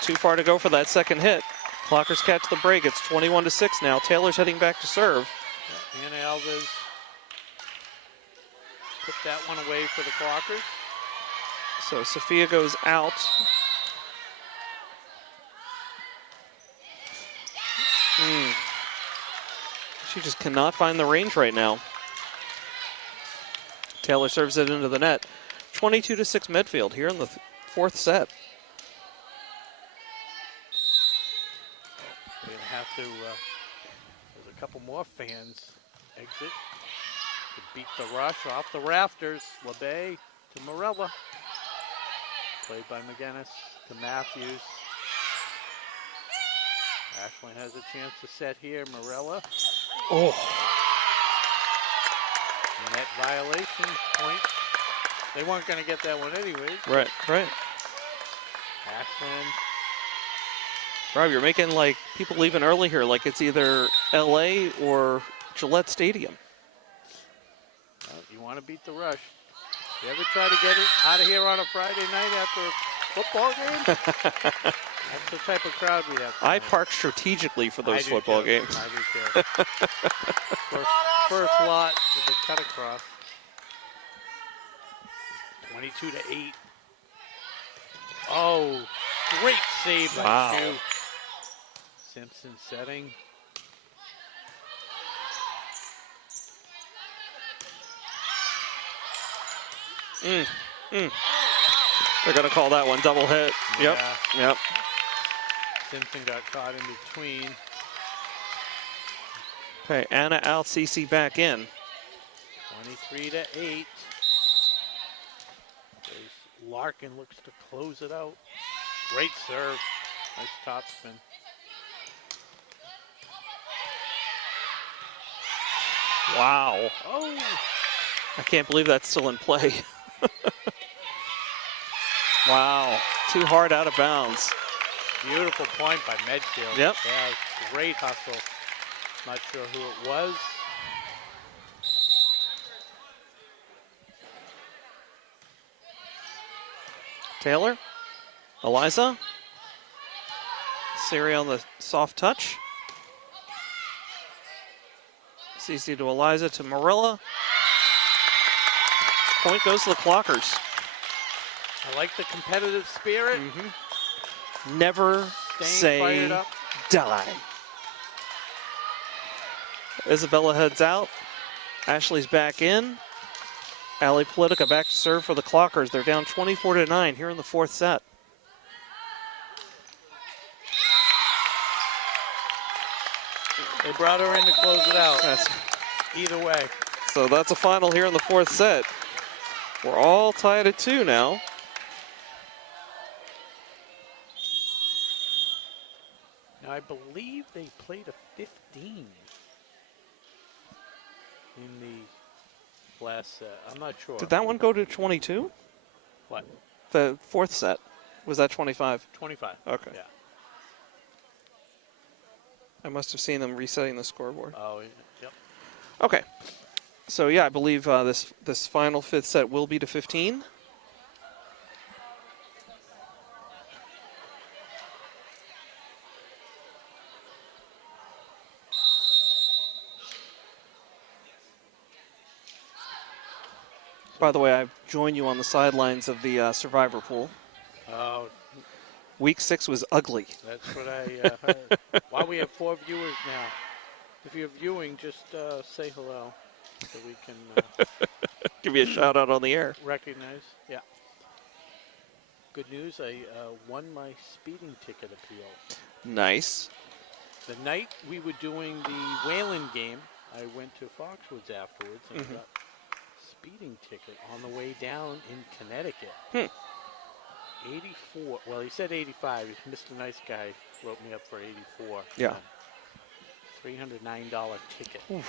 Too far to go for that second hit. Clockers catch the break. It's 21-6 now. Taylor's heading back to serve. Yeah, Anna Alves put that one away for the Clockers. So Sophia goes out. She just cannot find the range right now. Taylor serves it into the net. 22-6 Medfield here in the fourth set. We're going to have to, there's a couple more fans exit to beat the rush off the rafters. LeBay to Morella. Played by McGinnis to Matthews. Ashland has a chance to set here. Morella. Oh. Net violation point. They weren't going to get that one anyways. Right. Ashland. Rob, you're making like people leaving early here, like it's either LA or Gillette Stadium. Well, you want to beat the rush. You ever try to get it out of here on a Friday night after a football game? That's the type of crowd we have. I park strategically for those football games. I do too. First lot with the cut across. 22-8. Oh, great save by Shu. Simpson setting. They're going to call that one double hit. Yeah. Yep. Simpson got caught in between. Okay, Anna out, CC back in. 23-8. Larkin looks to close it out. Great serve. Nice top spin. Wow. Oh. I can't believe that's still in play. Wow. too hard out of bounds. Beautiful point by Medfield. Yep. Yeah, great hustle. Not sure who it was. Taylor, Eliza, Siri on the soft touch. CC to Eliza to Marilla. Point goes to the Clockers. I like the competitive spirit. Never Staying fired say up. die. Isabella heads out. Ashley's back in. Allie Politica back to serve for the Clockers. They're down 24-9 here in the fourth set. They brought her in to close it out. That's, Either way. so that's a final here in the fourth set. We're all tied at 2 now. Now, I believe they played a 15 in the last set. I'm not sure. Did that one go to 22? What? The fourth set. Was that 25? 25. Okay. Yeah. I must have seen them resetting the scoreboard. Oh, yeah. Yep. Okay. So, yeah, I believe this final fifth set will be to 15. By the way, I've joined you on the sidelines of the Survivor pool. Oh, Week 6 was ugly. that's what I heard. Why we have 4 viewers now. If you're viewing, just say hello so we can Give you a shout out on the air. recognize. Yeah. Good news, I won my speeding ticket appeal. Nice. The night we were doing the Wayland game, I went to Foxwoods afterwards and got a speeding ticket on the way down in Connecticut. 84. Well, he said 85. Mr. Nice Guy wrote me up for 84. Yeah. $309 ticket. So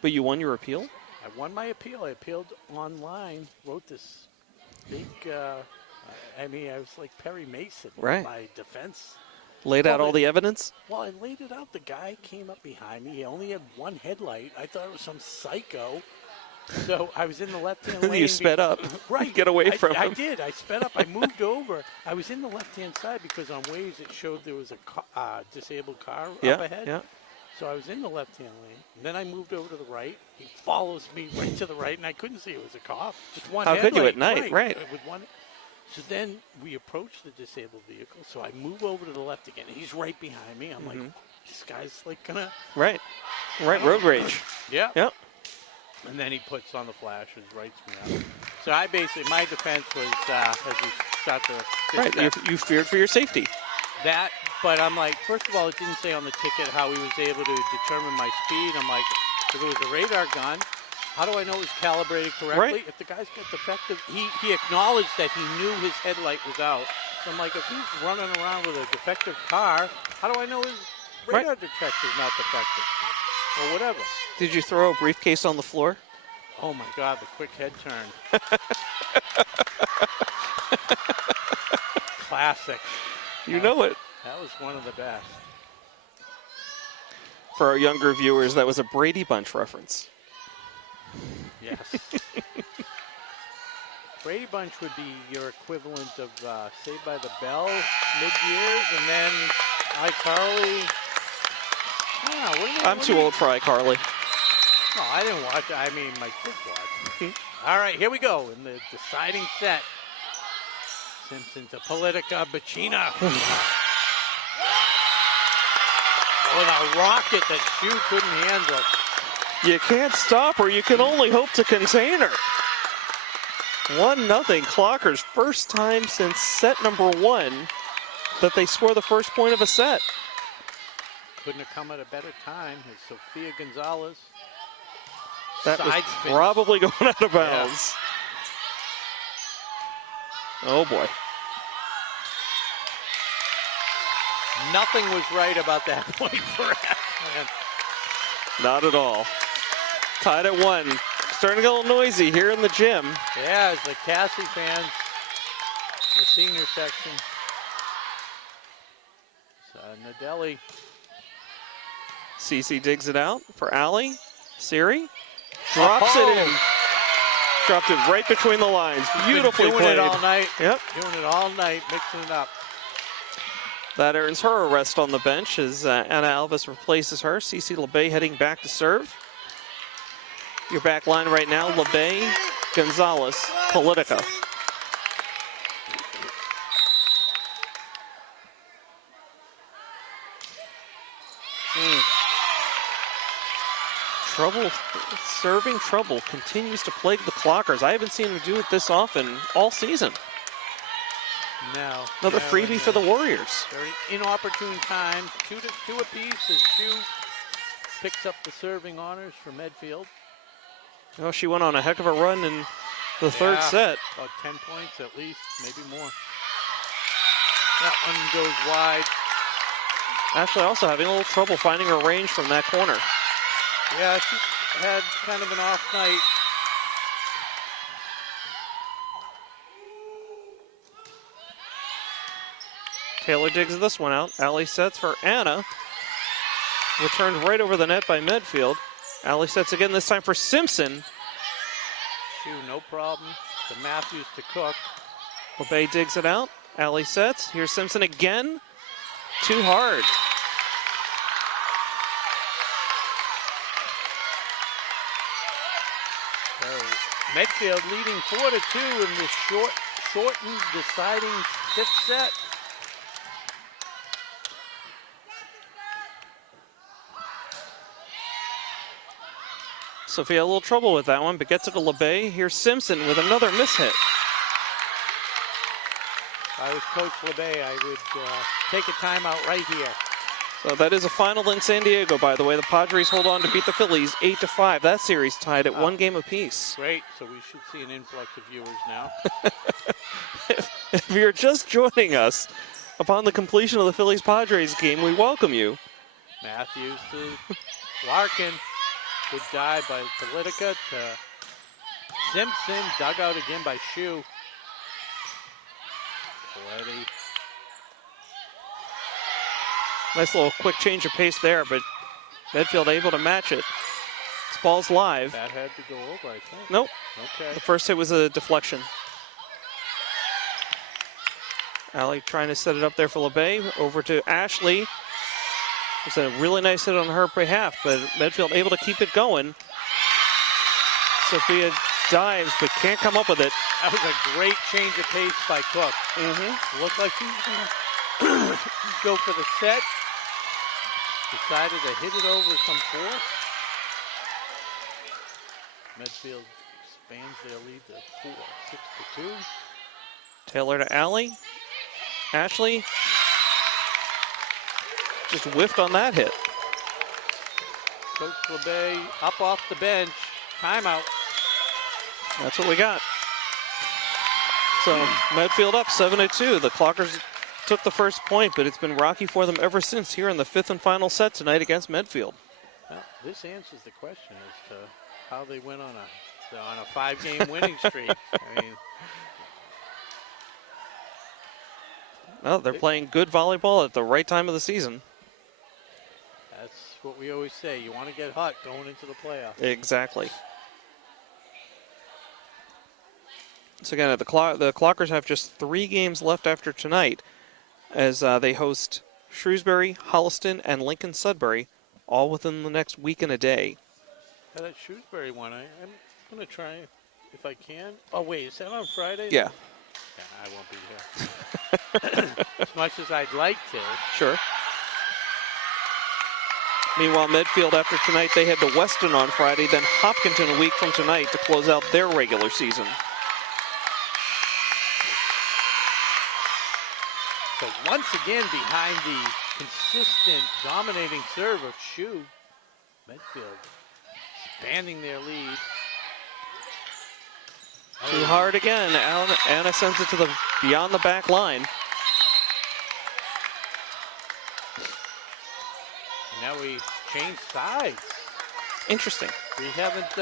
But you won your appeal? I won my appeal. I appealed online, wrote this big, I mean, I was like Perry Mason. Right. My defense. Laid out all the evidence? Well, I laid it out. The guy came up behind me. He only had one headlight. I thought it was some psycho. So I was in the left-hand lane. You sped up. Right. Get away from I him. did. I sped up. I moved over. I was in the left-hand side because on Waze it showed there was a disabled car up ahead. Yeah. So I was in the left-hand lane. And then I moved over to the right. He follows me right to the right, and I couldn't see it was a cop. Just one How headlight. could you at night? Right. With one. So then we approach the disabled vehicle. So I move over to the left again. He's right behind me. I'm like, this guy's like gonna. Right. Right. Road rage. Yeah. Yep. And then he puts on the flashes, writes me up. So I basically, my defense was, as we start to Right. You feared for your safety. that, but I'm like, first of all, it didn't say on the ticket how he was able to determine my speed. I'm like, if it was a radar gun, how do I know it was calibrated correctly? Right. If the guy's got defective, he acknowledged that he knew his headlight was out. So I'm like, if he's running around with a defective car, how do I know his radar detector's not defective? Or whatever. Did you throw a briefcase on the floor? Oh my God, the quick head turn. Classic. You know it. That was one of the best. For our younger viewers, that was a Brady Bunch reference. Yes. Brady Bunch would be your equivalent of Saved by the Bell mid-years, and then iCarly. I'm too old for iCarly. No, I didn't watch it. I mean, my kids watched. All right, here we go in the deciding set. Simpson to Politica, Bacina. With a rocket that Shu couldn't handle. You can't stop her. You can only hope to contain her. 1-0 Clockers. First time since set number 1 that they score the first point of a set. Couldn't have come at a better time. It's Sophia Gonzalez. That was Side spin. probably going out of bounds. Yeah. Oh, boy. Nothing was right about that point for Ashland. Not at all. Tied at 1. Starting to get a little noisy here in the gym. Yeah, as the Cassie fans the senior section. Nadelli. Cece digs it out for Allie. Siri drops it in. Dropped it right between the lines. Beautifully doing played. It all night. Yep. Doing it all night, mixing it up. That earns her a rest on the bench as Anna Alvis replaces her. Cece LeBay heading back to serve. Your back line right now, LeBay, Gonzalez, Politica. Serving trouble continues to plague the Clockers. I haven't seen them do it this often all season. No. Another freebie for the Warriors. Very inopportune time. Two apiece as Shu picks up the serving honors for Medfield. Oh, she went on a heck of a run in the third set. About 10 points at least, maybe more. That one goes wide. Ashley also having a little trouble finding her range from that corner. Yeah, she's had kind of an off night. Taylor digs this one out. Allie sets for Anna. Returned right over the net by Medfield. Allie sets again, this time for Simpson. Shu, no problem. To Matthews to Cook. LeBay digs it out. Allie sets. Here's Simpson again. Too hard. Medfield leading 4-2 in this shortened deciding fifth set. Sophia a little trouble with that one, but gets it to LeBay. Here's Simpson with another mishit. If I was Coach LeBay, I would take a timeout right here. So that is a final in San Diego, by the way. The Padres hold on to beat the Phillies 8-5. That series tied at one game apiece. Great, so we should see an influx of viewers now. If you're just joining us, upon the completion of the Phillies-Padres game, we welcome you. Matthews to Larkin. Good dive by Politica to Simpson. Dug out again by Shu. Coletti. Nice little quick change of pace there, but Medfield able to match it. This ball's live. That had to go over, I think. Nope. Okay. The first hit was a deflection. Allie trying to set it up there for LeBay. Over to Ashley. It's a really nice hit on her behalf, but Medfield able to keep it going. Sophia dives, but can't come up with it. That was a great change of pace by Cook. Looked like he go for the set. Decided to hit it over some force. Medfield expands their lead to 6-2. Taylor to Allie. Ashley just whiffed on that hit. Coach LeBay up off the bench. Timeout. That's what we got. So Medfield up 7-2. The Clockers took the first point, but it's been rocky for them ever since here in the fifth and final set tonight against Medfield. Well, this answers the question as to how they went on a 5-game winning streak. I mean, well, they're playing good volleyball at the right time of the season. that's what we always say. You want to get hot going into the playoffs. Exactly. So again, the Clockers have just 3 games left after tonight as they host Shrewsbury, Holliston, and Lincoln Sudbury, all within the next week and a day. Yeah, that Shrewsbury one, I'm going to try if I can. Oh, wait, is that on Friday? Yeah. Yeah, I won't be here. As much as I'd like to. Sure. Meanwhile, Medfield, after tonight, they head to Weston on Friday, then Hopkinton a week from tonight to close out their regular season. So once again, behind the consistent, dominating serve of Shu, Medfield expanding their lead. Too hard again. Anna sends it to the beyond the back line. And now we change sides. Interesting. We haven't.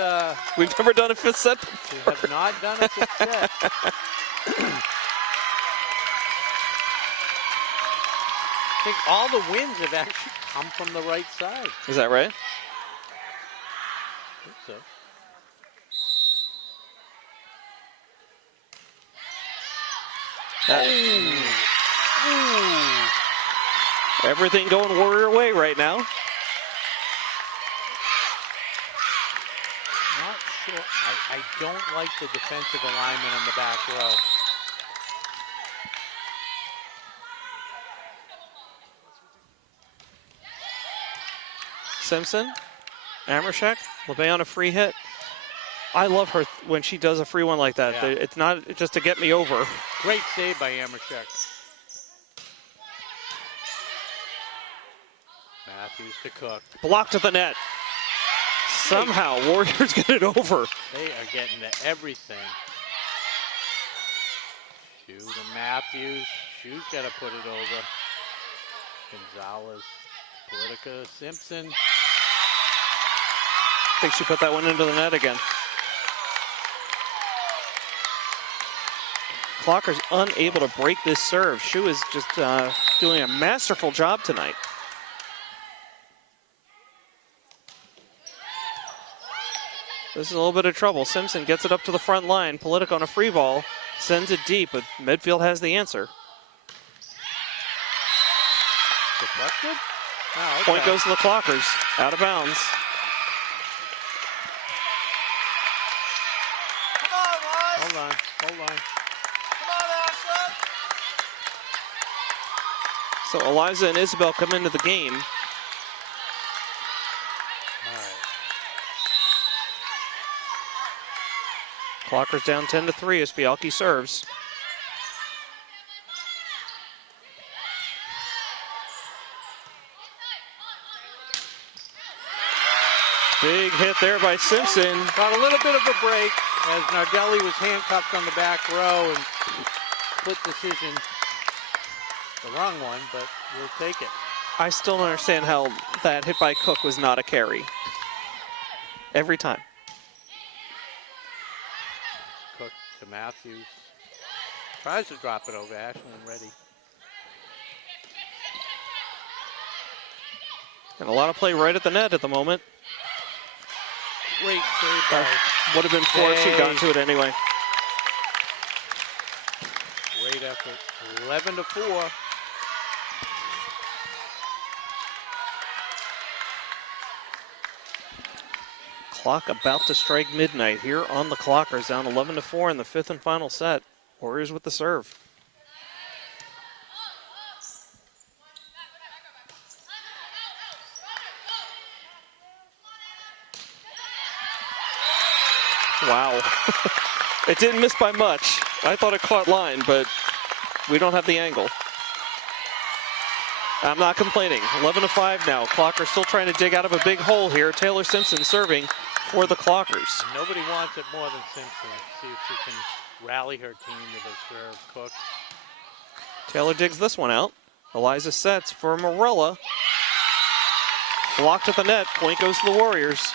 We've never done a fifth set We before. have not done a fifth set. think all the wins have actually come from the right side. Is that right? I think so. Everything going Warrior way right now. Not sure. I don't like the defensive alignment on the back row. Simpson, Amershek, LeBay on a free hit. I love her when she does a free one like that. Yeah. It's not just to get me over. Great save by Amershek. Matthews to Cook. Blocked to the net. Somehow, Warriors get it over. They are getting to everything. Shoe to Matthews. Shoe's got to put it over. Gonzalez, Politica, Simpson. I think she put that one into the net again. Clocker's unable to break this serve. Shu is just doing a masterful job tonight. This is a little bit of trouble. Simpson gets it up to the front line. Politica on a free ball. Sends it deep, but Medfield has the answer. Deflected? Oh, okay. Point goes to the Clockers. Out of bounds. Hold on, hold on. So Eliza and Isabel come into the game. All right. Clockers down 10-3 as Fialki serves. Big hit there by Simpson. Got a little bit of a break as Nardelli was handcuffed on the back row and split decision. The wrong one, but we'll take it. I still don't understand how that hit by Cook was not a carry. Every time. Cook to Matthews. Tries to drop it over. Ashland ready. And a lot of play right at the net at the moment. Great save by would have been four if she'd gotten to it anyway. Great effort. 11-4. Clock about to strike midnight here on the Clockers, down 11-4 in the fifth and final set. Warriors with the serve. Wow. It didn't miss by much. I thought it caught line, but we don't have the angle. I'm not complaining. 11-5 now. Clockers still trying to dig out of a big hole here. Taylor Simpson serving for the Clockers. And nobody wants it more than Simpson. See if she can rally her team with a serve. Cook. Taylor digs this one out. Eliza sets for Morella. Blocked at the net. Point goes to the Warriors.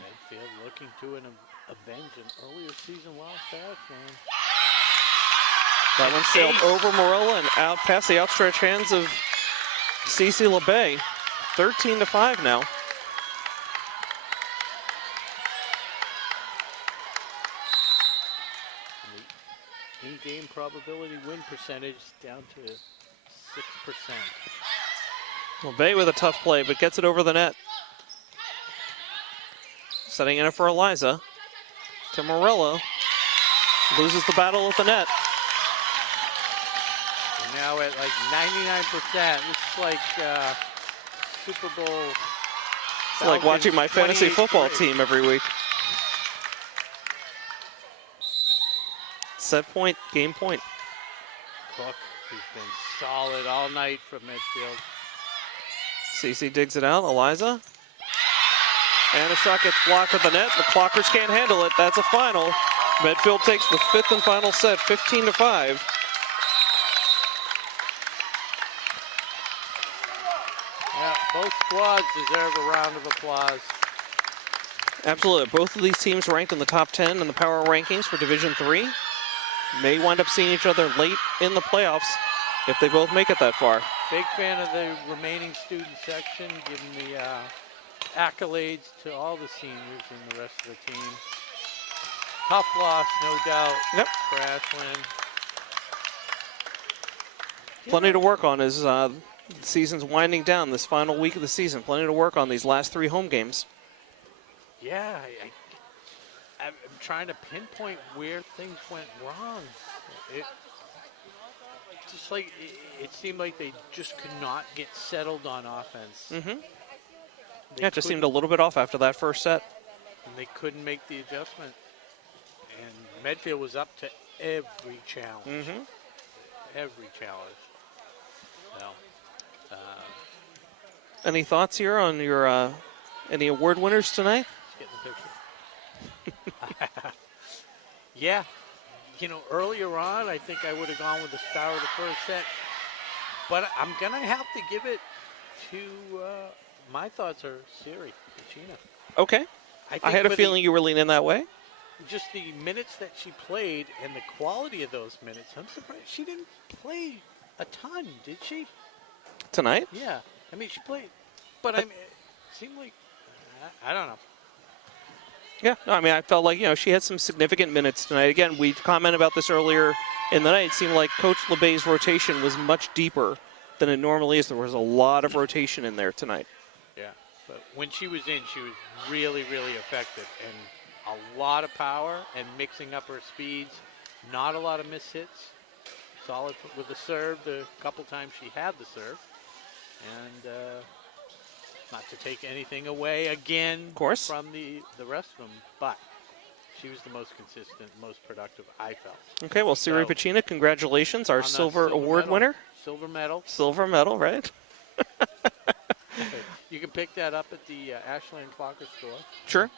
Medfield looking to avenge an earlier season loss to Ashland. That one sailed over Morella and out past the outstretched hands of Cece LeBay. 13-5 now. The in-game probability win percentage down to 6%. LeBay with a tough play, but gets it over the net. Setting it up for Eliza. To Morella. Loses the battle at the net. We're now at like 99%. This is like Super Bowl. It's like watching my fantasy football team every week. Set point, game point. Cook, who's been solid all night from midfield. Cece digs it out. Eliza. And a shot gets blocked at the net. The Clockers can't handle it. That's a final. Medfield takes the fifth and final set, 15-5. Yeah, both squads deserve a round of applause. Absolutely. Both of these teams ranked in the top 10 in the power rankings for Division III. May wind up seeing each other late in the playoffs if they both make it that far. Big fan of the remaining student section, giving the accolades to all the seniors and the rest of the team. Tough loss, no doubt, for Ashland. Plenty to work on as the season's winding down, this final week of the season. Plenty to work on these last 3 home games. Yeah, I'm trying to pinpoint where things went wrong. It seemed like they just could not get settled on offense. Yeah, it just seemed a little bit off after that first set. And they couldn't make the adjustment. And Medfield was up to every challenge. Every challenge. So, any thoughts here on your any award winners tonight? Let's get in the picture. Yeah. You know, earlier on, I think I would have gone with the star of the first set. But I'm going to have to give it to, my thoughts are Siri Pacina. Okay. I had a feeling you were leaning that way. Just the minutes that she played and the quality of those minutes. I'm surprised she didn't play a ton, did she? Tonight? Yeah. I mean, she played. But I mean, it seemed like, I don't know. Yeah, no, I mean, I felt like, she had some significant minutes tonight. Again, we commented about this earlier in the night. It seemed like Coach LeBay's rotation was much deeper than it normally is. There was a lot of rotation in there tonight. Yeah, but when she was in, she was really, really effective. And a lot of power and mixing up her speeds. Not a lot of miss hits. Solid with the serve the couple times she had the serve. And not to take anything away again of course from the rest of them, but she was the most consistent, most productive, I felt. Okay, well, Siri Pacina, congratulations, our silver award medal. winner. Silver medal. Silver medal, right? You can pick that up at the Ashland Clocker store. Sure.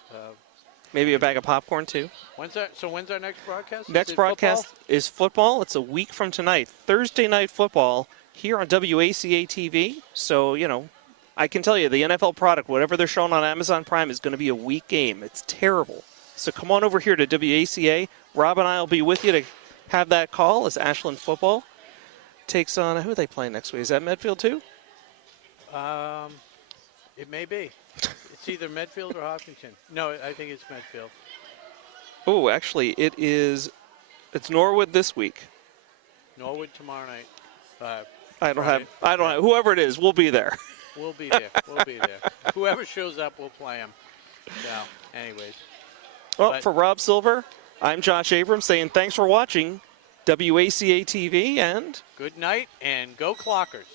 Maybe a bag of popcorn, too. When's our next broadcast? Next broadcast is football. It's a week from tonight. Thursday night football here on WACA-TV. So, I can tell you, the NFL product, whatever they're showing on Amazon Prime, is going to be a weak game. It's terrible. So come on over here to WACA. Rob and I will be with you to have that call as Ashland football takes on, who are they playing next week? Is that Medfield too? It may be. It's either Medfield or Hopkinton. No, I think it's Medfield. Oh, actually, it's Norwood this week. Norwood tomorrow night. I don't have, whoever it is, we'll be there. We'll be there. We'll be there. Whoever shows up, we'll play them. So, anyways. Well, for Rob Silver, I'm Josh Abrams saying thanks for watching WACA-TV and good night and go Clockers.